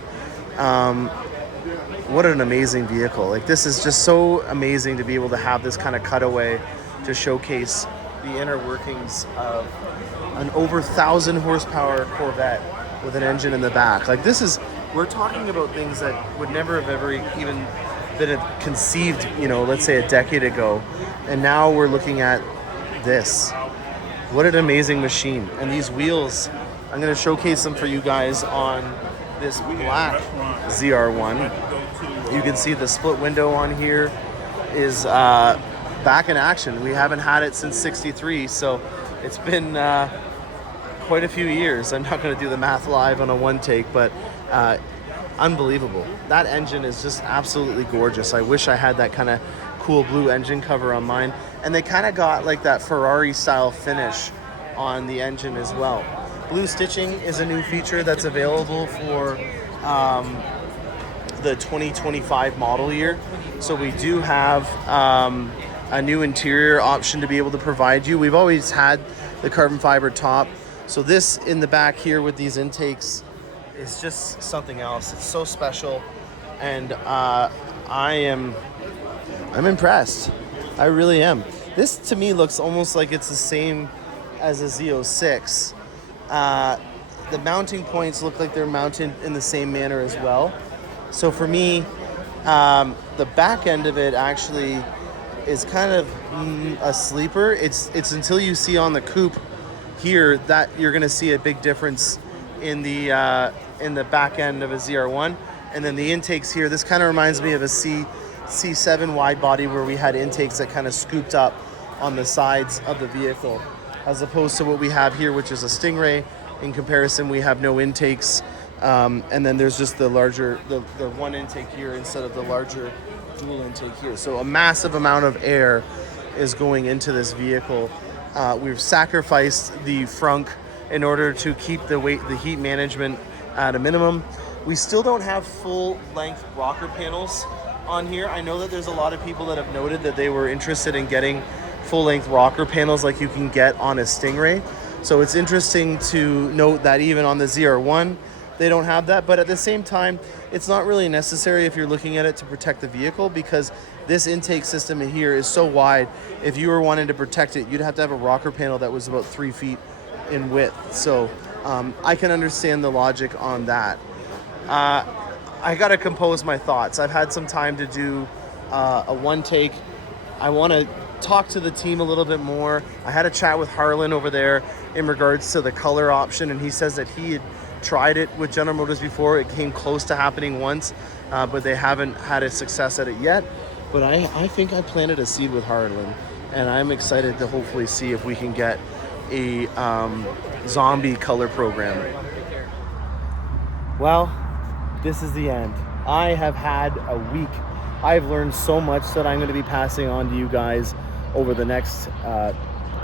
What an amazing vehicle. Like, this is just so amazing to be able to have this kind of cutaway to showcase the inner workings of an over 1,000 horsepower Corvette with an engine in the back. Like, this is, we're talking about things that would never have ever even been conceived, you know, let's say a decade ago. And now we're looking at this. What an amazing machine. And these wheels, I'm going to showcase them for you guys on this black ZR1. You can see the split window on here is back in action. We haven't had it since '63, so it's been quite a few years. I'm not going to do the math live on a one take, but unbelievable. That engine is just absolutely gorgeous. I wish I had that kind of cool blue engine cover on mine. And they kind of got like that Ferrari style finish on the engine as well. Blue stitching is a new feature that's available for the 2025 model year. So we do have a new interior option to be able to provide you. We've always had the carbon fiber top. So this in the back here with these intakes is just something else. It's so special, and I'm impressed. I really am. This to me looks almost like it's the same as a Z06. The mounting points look like they're mounted in the same manner as well. So for me, the back end of it actually is kind of a sleeper. It's until you see on the coupe here that you're going to see a big difference in the back end of a ZR1. And then the intakes here, this kind of reminds me of a C7 wide body where we had intakes that kind of scooped up on the sides of the vehicle, as opposed to what we have here, which is a Stingray. In comparison, we have no intakes, and then there's just the larger, the one intake here instead of the larger dual intake here. So a massive amount of air is going into this vehicle. We've sacrificed the frunk in order to keep the heat management at a minimum. We still don't have full length rocker panels on here. I know that there's a lot of people that have noted that they were interested in getting full length rocker panels like you can get on a Stingray. So it's interesting to note that even on the ZR1, they don't have that. But at the same time, it's not really necessary if you're looking at it to protect the vehicle, because this intake system in here is so wide. If you were wanting to protect it, you'd have to have a rocker panel that was about 3 feet in width. So I can understand the logic on that. I got to compose my thoughts. I've had some time to do a one take. I want to talk to the team a little bit more. I had a chat with Harlan over there in regards to the color option, and he says that he had tried it with General Motors before. It came close to happening once, but they haven't had a success at it yet. But I think I planted a seed with Harlan, and I'm excited to hopefully see if we can get a zombie color program. Well, this is the end. I have had a week. I've learned so much that I'm going to be passing on to you guys over the next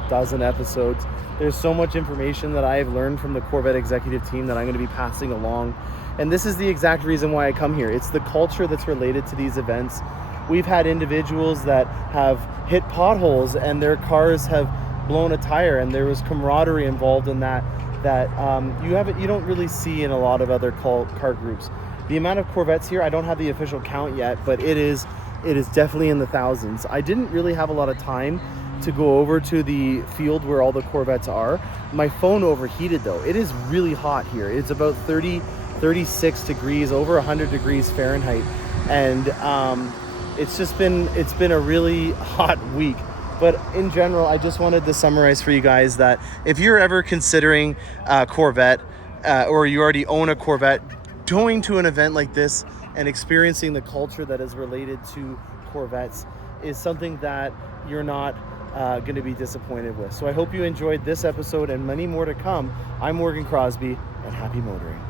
dozen episodes. There's so much information that I've learned from the Corvette executive team that I'm going to be passing along. And this is the exact reason why I come here. It's the culture that's related to these events. We've had individuals that have hit potholes and their cars have blown a tire, and there was camaraderie involved in that you don't really see in a lot of other car groups. The amount of Corvettes here, I don't have the official count yet, but it is definitely in the thousands. I didn't really have a lot of time to go over to the field where all the Corvettes are. My phone overheated though. It is really hot here. It's about 36 degrees, over 100 degrees Fahrenheit. And it's been a really hot week. But in general, I just wanted to summarize for you guys that if you're ever considering a Corvette, or you already own a Corvette, going to an event like this and experiencing the culture that is related to Corvettes is something that you're not going to be disappointed with. So I hope you enjoyed this episode and many more to come. I'm Morgan Crosby, and happy motoring.